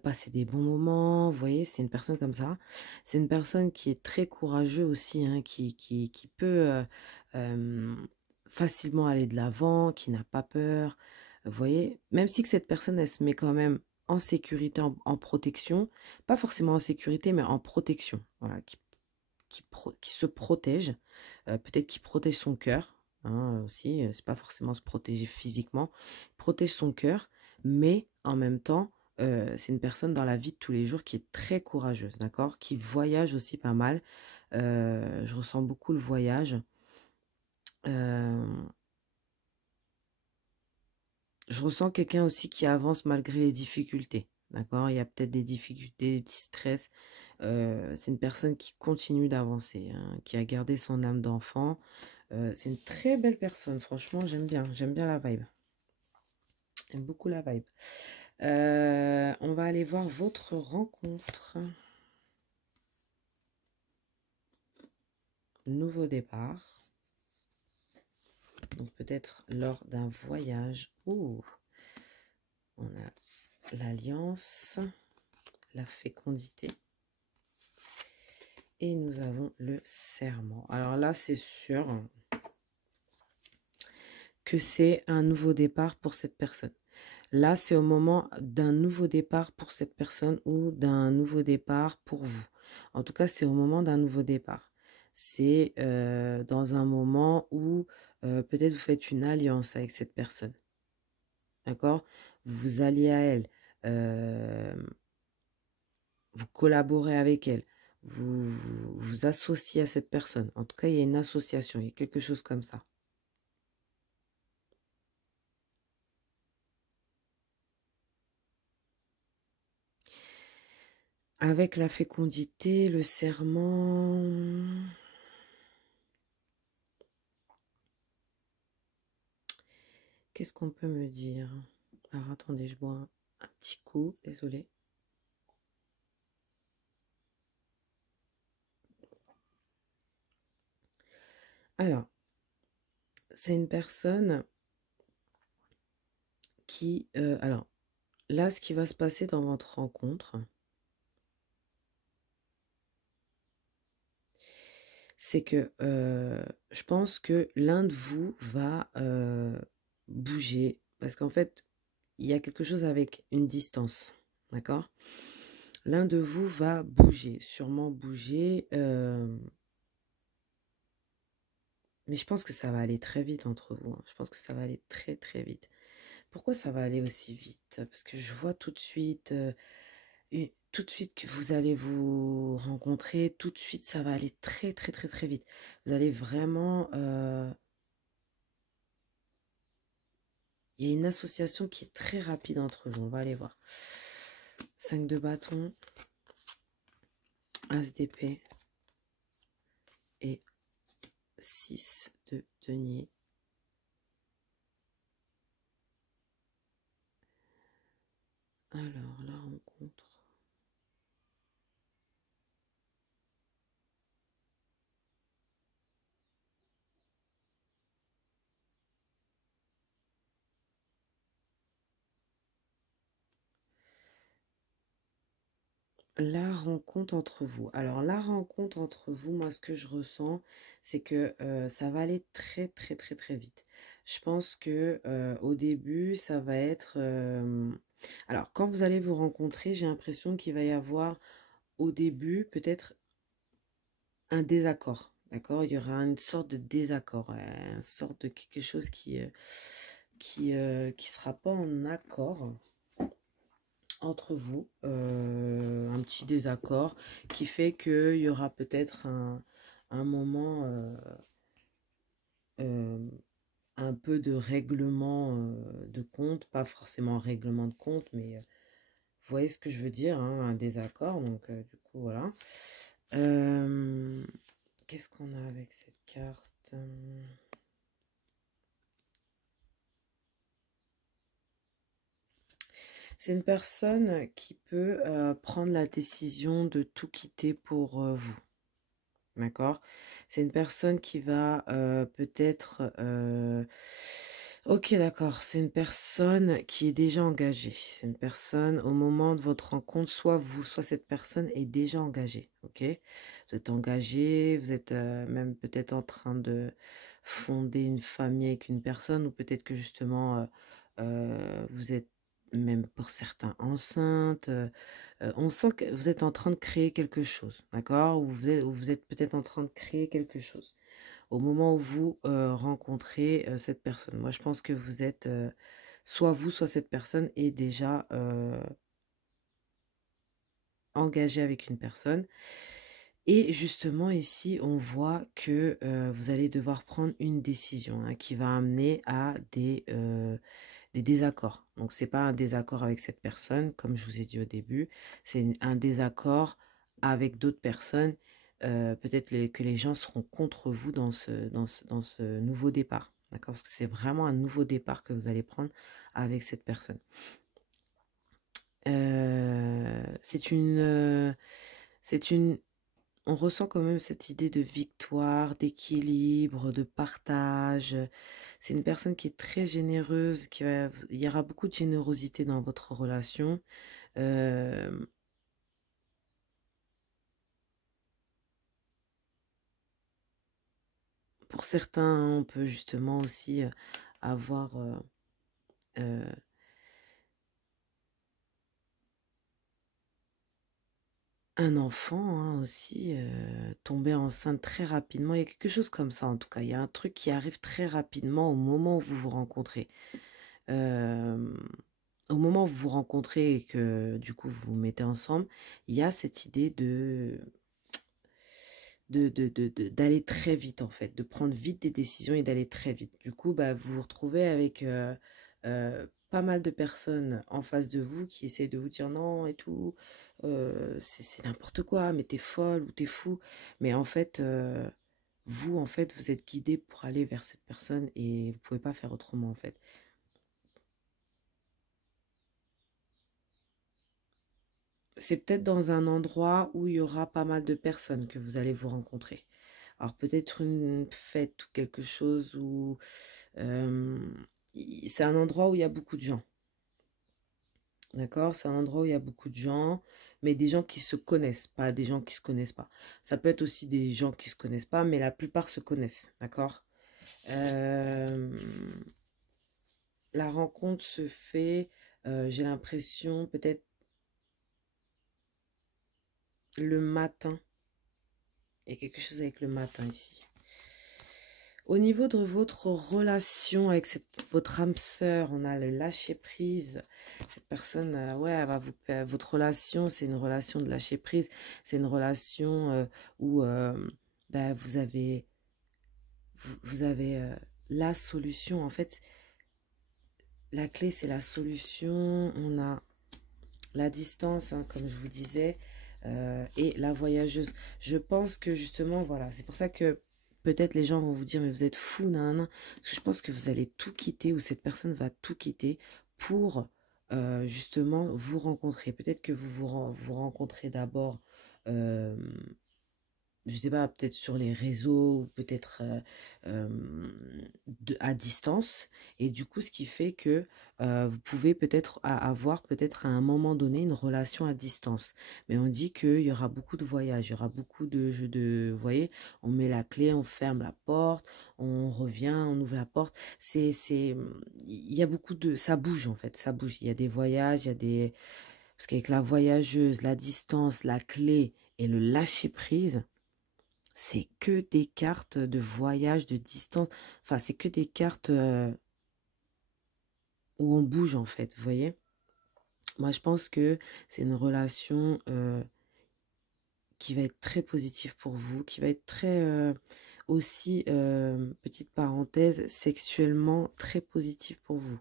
passer des bons moments. Vous voyez, c'est une personne comme ça. C'est une personne qui est très courageuse aussi, hein, qui peut euh, facilement aller de l'avant, qui n'a pas peur. Vous voyez, même si que cette personne, elle se met quand même en sécurité, en protection, pas forcément en sécurité, mais en protection, voilà, qui se protège, peut-être qui protège son cœur, hein, aussi, c'est pas forcément se protéger physiquement, protège son cœur, mais en même temps, c'est une personne dans la vie de tous les jours qui est très courageuse, d'accord, qui voyage aussi pas mal. Je ressens beaucoup le voyage. Euh, je ressens quelqu'un aussi qui avance malgré les difficultés, d'accord, il y a peut-être des difficultés, des petits stress. C'est une personne qui continue d'avancer, hein, qui a gardé son âme d'enfant. C'est une très belle personne, franchement, j'aime bien la vibe. J'aime beaucoup la vibe. On va aller voir votre rencontre. Nouveau départ. Donc peut-être lors d'un voyage. Ouh, on a l'alliance, la fécondité. Et nous avons le serment. Alors là, c'est sûr que c'est un nouveau départ pour cette personne. Là, c'est au moment d'un nouveau départ pour cette personne ou d'un nouveau départ pour vous. En tout cas, c'est au moment d'un nouveau départ. C'est dans un moment où peut-être vous faites une alliance avec cette personne. D'accord? Vous vous alliez à elle. euh, vous collaborez avec elle. Vous associez à cette personne. En tout cas, il y a une association. Il y a quelque chose comme ça. Avec la fécondité, le serment. Qu'est-ce qu'on peut me dire? Alors attendez, je bois un petit coup, désolé. Alors, c'est une personne qui... alors, là, ce qui va se passer dans votre rencontre, c'est que je pense que l'un de vous va bouger. Parce qu'en fait, il y a quelque chose avec une distance. D'accord? L'un de vous va bouger, sûrement bouger. Mais je pense que ça va aller très vite entre vous, hein. Je pense que ça va aller très très vite. Pourquoi ça va aller aussi vite? Parce que je vois tout de suite que vous allez vous rencontrer, tout de suite ça va aller très très très très vite. Vous allez vraiment... il y a une association qui est très rapide entre vous, on va aller voir. 5 de bâton, As d'épée et 6 de denier. Alors, la rencontre. La rencontre entre vous. Alors, la rencontre entre vous, moi, ce que je ressens, c'est que ça va aller très, très, très, très vite. Je pense que au début, ça va être... alors, quand vous allez vous rencontrer, j'ai l'impression qu'il va y avoir au début peut-être un désaccord. D'accord? Il y aura une sorte de désaccord, une sorte de quelque chose qui sera pas en accord entre vous, un petit désaccord qui fait qu'il y aura peut-être un moment, euh, un peu de règlement de compte, pas forcément règlement de compte, mais vous voyez ce que je veux dire, hein, un désaccord, donc du coup voilà. Qu'est-ce qu'on a avec cette carte? C'est une personne qui peut prendre la décision de tout quitter pour vous. D'accord? C'est une personne qui va peut-être... Ok, d'accord. C'est une personne qui est déjà engagée. C'est une personne, au moment de votre rencontre, soit vous, soit cette personne est déjà engagée. Ok? Vous êtes engagé, vous êtes même peut-être en train de fonder une famille avec une personne, ou peut-être que justement, vous êtes même pour certains enceinte. On sent que vous êtes en train de créer quelque chose, d'accord? Ou vous êtes peut-être en train de créer quelque chose au moment où vous rencontrez cette personne. Moi, je pense que vous êtes, soit vous, soit cette personne est déjà engagée avec une personne. Et justement, ici, on voit que vous allez devoir prendre une décision hein, qui va amener à des désaccords. Donc, c'est pas un désaccord avec cette personne, comme je vous ai dit au début, c'est un désaccord avec d'autres personnes. Peut-être que les gens seront contre vous dans ce nouveau départ. D'accord? Parce que c'est vraiment un nouveau départ que vous allez prendre avec cette personne. C'est une, on ressent quand même cette idée de victoire, d'équilibre, de partage. C'est une personne qui est très généreuse, il y aura beaucoup de générosité dans votre relation. Euh, pour certains, on peut justement aussi avoir euh, un enfant hein, aussi, tomber enceinte très rapidement. Il y a quelque chose comme ça en tout cas. Il y a un truc qui arrive très rapidement au moment où vous vous rencontrez. Euh, au moment où vous vous rencontrez et que du coup vous vous mettez ensemble, il y a cette idée d'aller très vite en fait, de prendre vite des décisions et d'aller très vite. Du coup, bah, vous vous retrouvez avec pas mal de personnes en face de vous qui essayent de vous dire non et tout, c'est n'importe quoi, mais t'es folle ou t'es fou. Mais en fait, vous, en fait, vous êtes guidé pour aller vers cette personne et vous pouvez pas faire autrement en fait. C'est peut-être dans un endroit où il y aura pas mal de personnes que vous allez vous rencontrer. Alors peut-être une fête ou quelque chose où euh, c'est un endroit où il y a beaucoup de gens. D'accord? C'est un endroit où il y a beaucoup de gens, mais des gens qui se connaissent, pas des gens qui se connaissent pas. Ça peut être aussi des gens qui se connaissent pas, mais la plupart se connaissent. D'accord? Euh, la rencontre se fait, j'ai l'impression, peut-être le matin. Il y a quelque chose avec le matin ici. Au niveau de votre relation avec votre âme sœur, on a le lâcher prise. Cette personne, ouais, votre relation, c'est une relation de lâcher prise. C'est une relation où bah, vous avez la solution. En fait, la clé, c'est la solution. On a la distance, hein, comme je vous disais, et la voyageuse. Je pense que justement, voilà, c'est pour ça que peut-être les gens vont vous dire, mais vous êtes fou, nanana. Parce que je pense que vous allez tout quitter, ou cette personne va tout quitter pour justement vous rencontrer. Peut-être que vous rencontrez d'abord. euh, je sais pas, peut-être sur les réseaux ou peut-être à distance. Et du coup, ce qui fait que vous pouvez peut-être avoir peut-être à un moment donné une relation à distance. Mais on dit qu'il y aura beaucoup de voyages, il y aura beaucoup vous voyez, on met la clé, on ferme la porte, on revient, on ouvre la porte. Il y a beaucoup de, ça bouge en fait, ça bouge. Il y a des voyages, il y a des, parce qu'avec la voyageuse, la distance, la clé et le lâcher prise, c'est que des cartes de voyage, de distance. Enfin, c'est que des cartes où on bouge, en fait, vous voyez? Moi, je pense que c'est une relation qui va être très positive pour vous, qui va être très aussi, petite parenthèse, sexuellement très positive pour vous.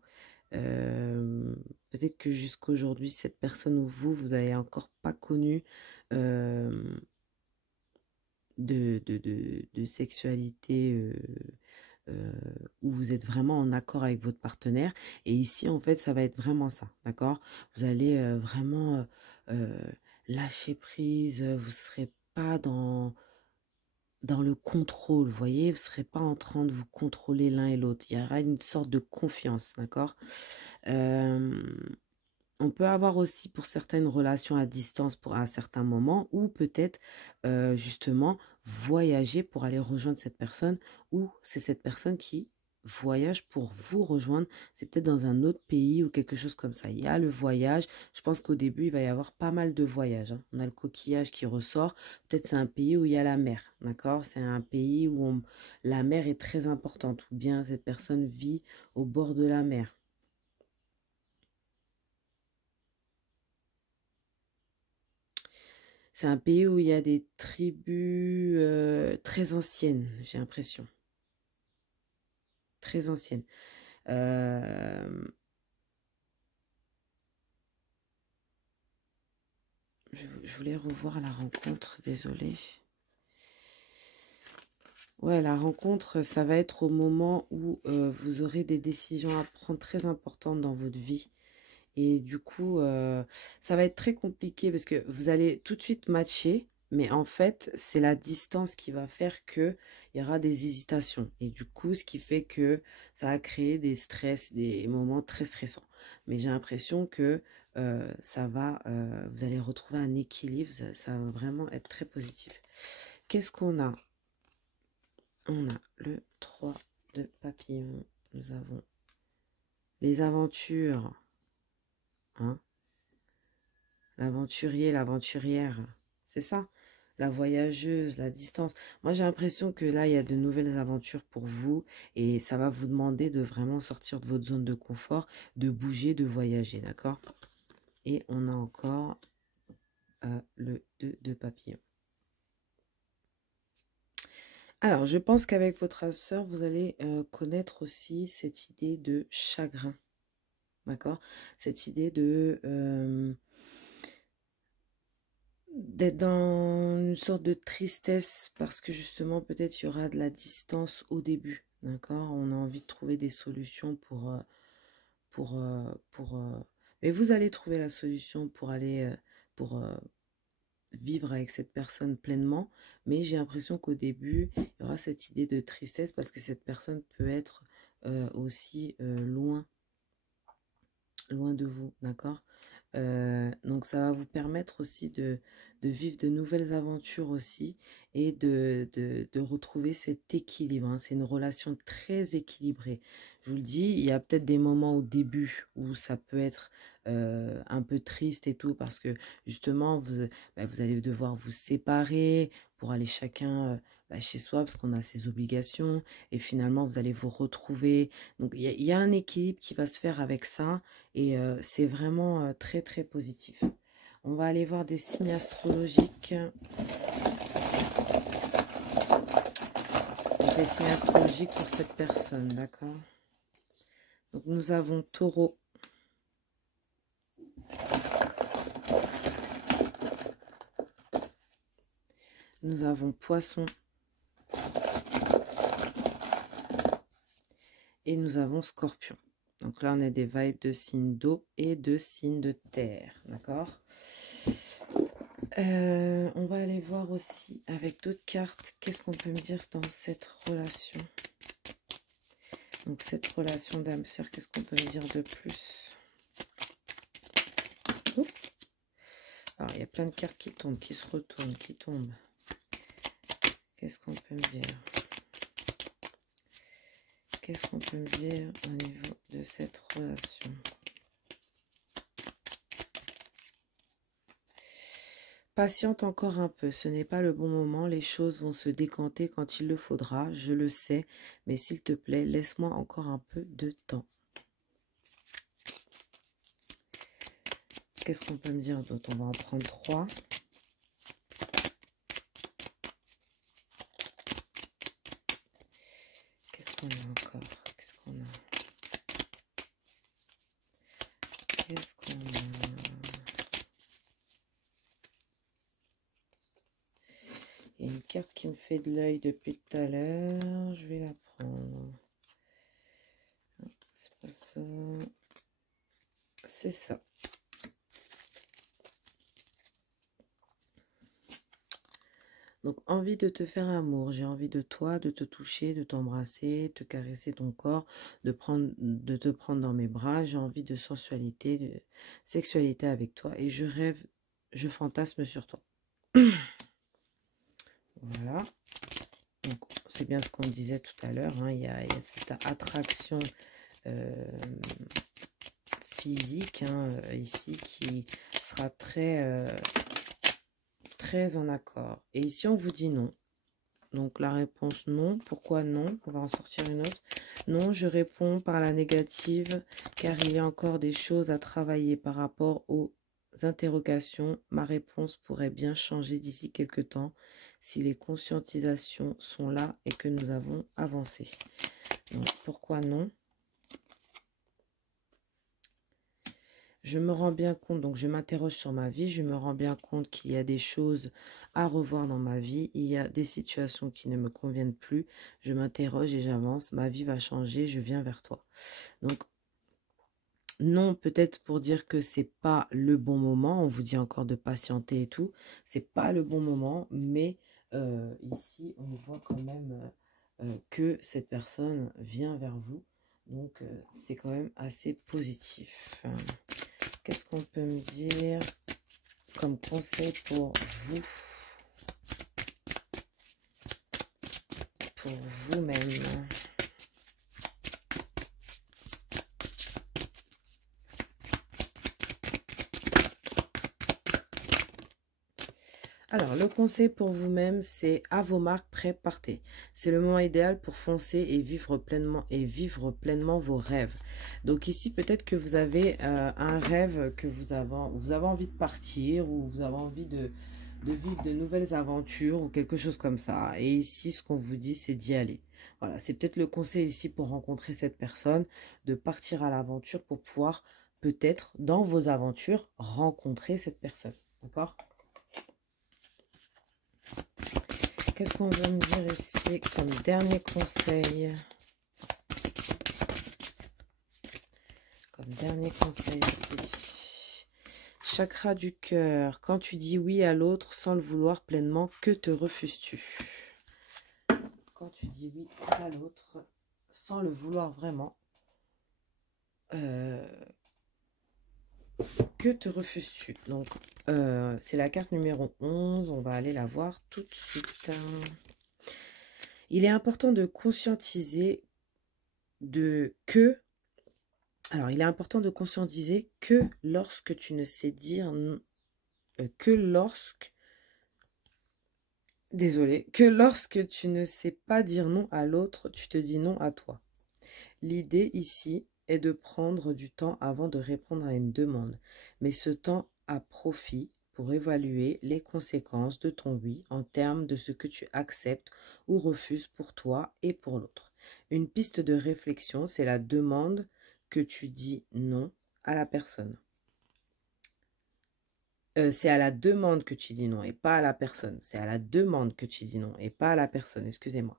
Euh, peut-être que jusqu'aujourd'hui, cette personne ou vous, vous avez encore pas connu de sexualité où vous êtes vraiment en accord avec votre partenaire. Et ici, en fait, ça va être vraiment ça, d'accord? Vous allez vraiment lâcher prise, vous ne serez pas dans le contrôle, vous voyez? Vous ne serez pas en train de vous contrôler l'un et l'autre. Il y aura une sorte de confiance, d'accord? On peut avoir aussi pour certaines relations à distance pour un certain moment ou peut-être justement voyager pour aller rejoindre cette personne ou c'est cette personne qui voyage pour vous rejoindre. C'est peut-être dans un autre pays ou quelque chose comme ça. Il y a le voyage. Je pense qu'au début, il va y avoir pas mal de voyages, hein. On a le coquillage qui ressort. Peut-être c'est un pays où il y a la mer, d'accord? C'est un pays où la mer est très importante ou bien cette personne vit au bord de la mer. C'est un pays où il y a des tribus très anciennes, j'ai l'impression. Très anciennes. Euh, je voulais revoir la rencontre, désolée. Ouais, la rencontre, ça va être au moment où vous aurez des décisions à prendre très importantes dans votre vie. Et du coup, ça va être très compliqué parce que vous allez tout de suite matcher, mais en fait, c'est la distance qui va faire que il y aura des hésitations. Et du coup, ce qui fait que ça va créer des stress, des moments très stressants. Mais j'ai l'impression que vous allez retrouver un équilibre, ça va vraiment être très positif. Qu'est-ce qu'on a? On a le 3 de papillon. Nous avons les aventures. Hein, l'aventurier, l'aventurière, c'est ça, la voyageuse, la distance. Moi, j'ai l'impression que là, il y a de nouvelles aventures pour vous et ça va vous demander de vraiment sortir de votre zone de confort, de bouger, de voyager, d'accord? Et on a encore le 2 de papillon. Alors, je pense qu'avec votre âme sœur, vous allez connaître aussi cette idée de chagrin, d'accord? Cette idée de d'être dans une sorte de tristesse parce que justement peut-être il y aura de la distance au début, d'accord? On a envie de trouver des solutions pour, mais vous allez trouver la solution pour aller, pour vivre avec cette personne pleinement, mais j'ai l'impression qu'au début, il y aura cette idée de tristesse parce que cette personne peut être aussi loin de vous, d'accord? Donc ça va vous permettre aussi de vivre de nouvelles aventures aussi et de retrouver cet équilibre, hein. C'est une relation très équilibrée. Je vous le dis, il y a peut-être des moments au début où ça peut être un peu triste et tout parce que justement vous allez devoir vous séparer pour aller chacun chez soi parce qu'on a ses obligations et finalement vous allez vous retrouver. Donc il y a un équilibre qui va se faire avec ça. Et c'est vraiment très très positif. On va aller voir des signes astrologiques. Des signes astrologiques pour cette personne, d'accord? Donc nous avons Taureau. Nous avons Poisson. Et nous avons Scorpion. Donc là, on a des vibes de signes d'eau et de signes de terre, d'accord? On va aller voir aussi avec d'autres cartes, qu'est-ce qu'on peut me dire dans cette relation? Donc cette relation d'âme sœur, qu'est-ce qu'on peut me dire de plus? Oups. Alors, il y a plein de cartes qui tombent, qui se retournent, qui tombent. Qu'est-ce qu'on peut me dire? Qu'est-ce qu'on peut me dire au niveau de cette relation? Patiente encore un peu, ce n'est pas le bon moment, les choses vont se décanter quand il le faudra, je le sais, mais s'il te plaît, laisse-moi encore un peu de temps. Qu'est-ce qu'on peut me dire d'autre? On va en prendre 3. Qu'est-ce qu'on a encore? Qu'est-ce qu'on a? Qu'est-ce qu'on a? Il y a une carte qui me fait de l'œil depuis tout à l'heure. Je vais la prendre. ça. C'est ça. Donc, envie de te faire amour. J'ai envie de toi, de te toucher, de t'embrasser, de caresser ton corps, de te prendre dans mes bras. J'ai envie de sensualité, de sexualité avec toi. Et je rêve, je fantasme sur toi. Voilà. Donc, c'est bien ce qu'on disait tout à l'heure. Hein. Il y a cette attraction physique ici qui sera très en accord. Et ici, on vous dit non. Donc, la réponse non. Pourquoi non? On va en sortir une autre. Non, je réponds par la négative, car il y a encore des choses à travailler par rapport aux interrogations. Ma réponse pourrait bien changer d'ici quelques temps si les conscientisations sont là et que nous avons avancé. Donc, pourquoi non? Je me rends bien compte, donc je m'interroge sur ma vie, je me rends bien compte qu'il y a des choses à revoir dans ma vie, il y a des situations qui ne me conviennent plus, je m'interroge et j'avance, ma vie va changer, je viens vers toi. Donc, non, peut-être pour dire que c'est pas le bon moment, on vous dit encore de patienter et tout, c'est pas le bon moment, mais ici, on voit quand même que cette personne vient vers vous, donc c'est quand même assez positif. Qu'est-ce qu'on peut me dire comme conseil pour vous, pour vous-même? Alors, le conseil pour vous-même, c'est à vos marques, prêts, partez. C'est le moment idéal pour foncer et vivre pleinement vos rêves. Donc ici, peut-être que vous avez un rêve que vous avez envie de partir ou vous avez envie de vivre de nouvelles aventures ou quelque chose comme ça. Et ici, ce qu'on vous dit, c'est d'y aller. Voilà, c'est peut-être le conseil ici pour rencontrer cette personne, de partir à l'aventure pour pouvoir peut-être, dans vos aventures, rencontrer cette personne. D'accord ? Qu'est-ce qu'on veut me dire ici comme dernier conseil? Comme dernier conseil ici. Chakra du cœur. Quand tu dis oui à l'autre sans le vouloir pleinement, que te refuses-tu? Quand tu dis oui à l'autre sans le vouloir vraiment, que te refuses-tu? Donc, c'est la carte numéro 11. On va aller la voir tout de suite. Il est important de conscientiser Alors, il est important de conscientiser que lorsque tu ne sais dire que lorsque tu ne sais pas dire non à l'autre, tu te dis non à toi. L'idée ici est de prendre du temps avant de répondre à une demande, mais ce temps a profit pour évaluer les conséquences de ton oui en termes de ce que tu acceptes ou refuses pour toi et pour l'autre. Une piste de réflexion, c'est la demande que tu dis non à la personne. C'est à la demande que tu dis non et pas à la personne. C'est à la demande que tu dis non et pas à la personne, excusez-moi.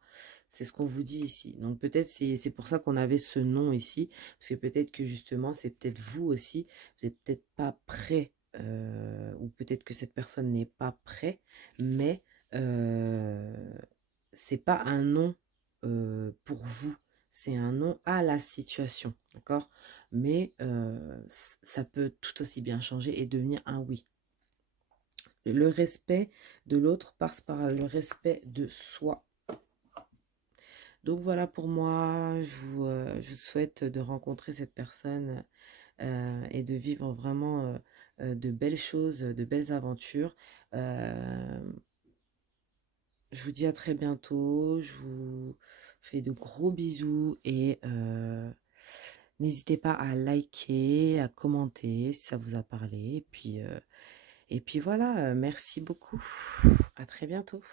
C'est ce qu'on vous dit ici. Donc peut-être c'est pour ça qu'on avait ce non ici, parce que peut-être que justement, c'est peut-être vous aussi, vous n'êtes peut-être pas prêt, ou peut-être que cette personne n'est pas prêt, mais c'est pas un non pour vous, c'est un non à la situation, d'accord? Mais ça peut tout aussi bien changer et devenir un oui. Le respect de l'autre passe par le respect de soi. Donc voilà pour moi, je vous souhaite de rencontrer cette personne et de vivre vraiment de belles choses, de belles aventures. Je vous dis à très bientôt, je vous fais de gros bisous et n'hésitez pas à liker, à commenter si ça vous a parlé. Et puis voilà, merci beaucoup. À très bientôt.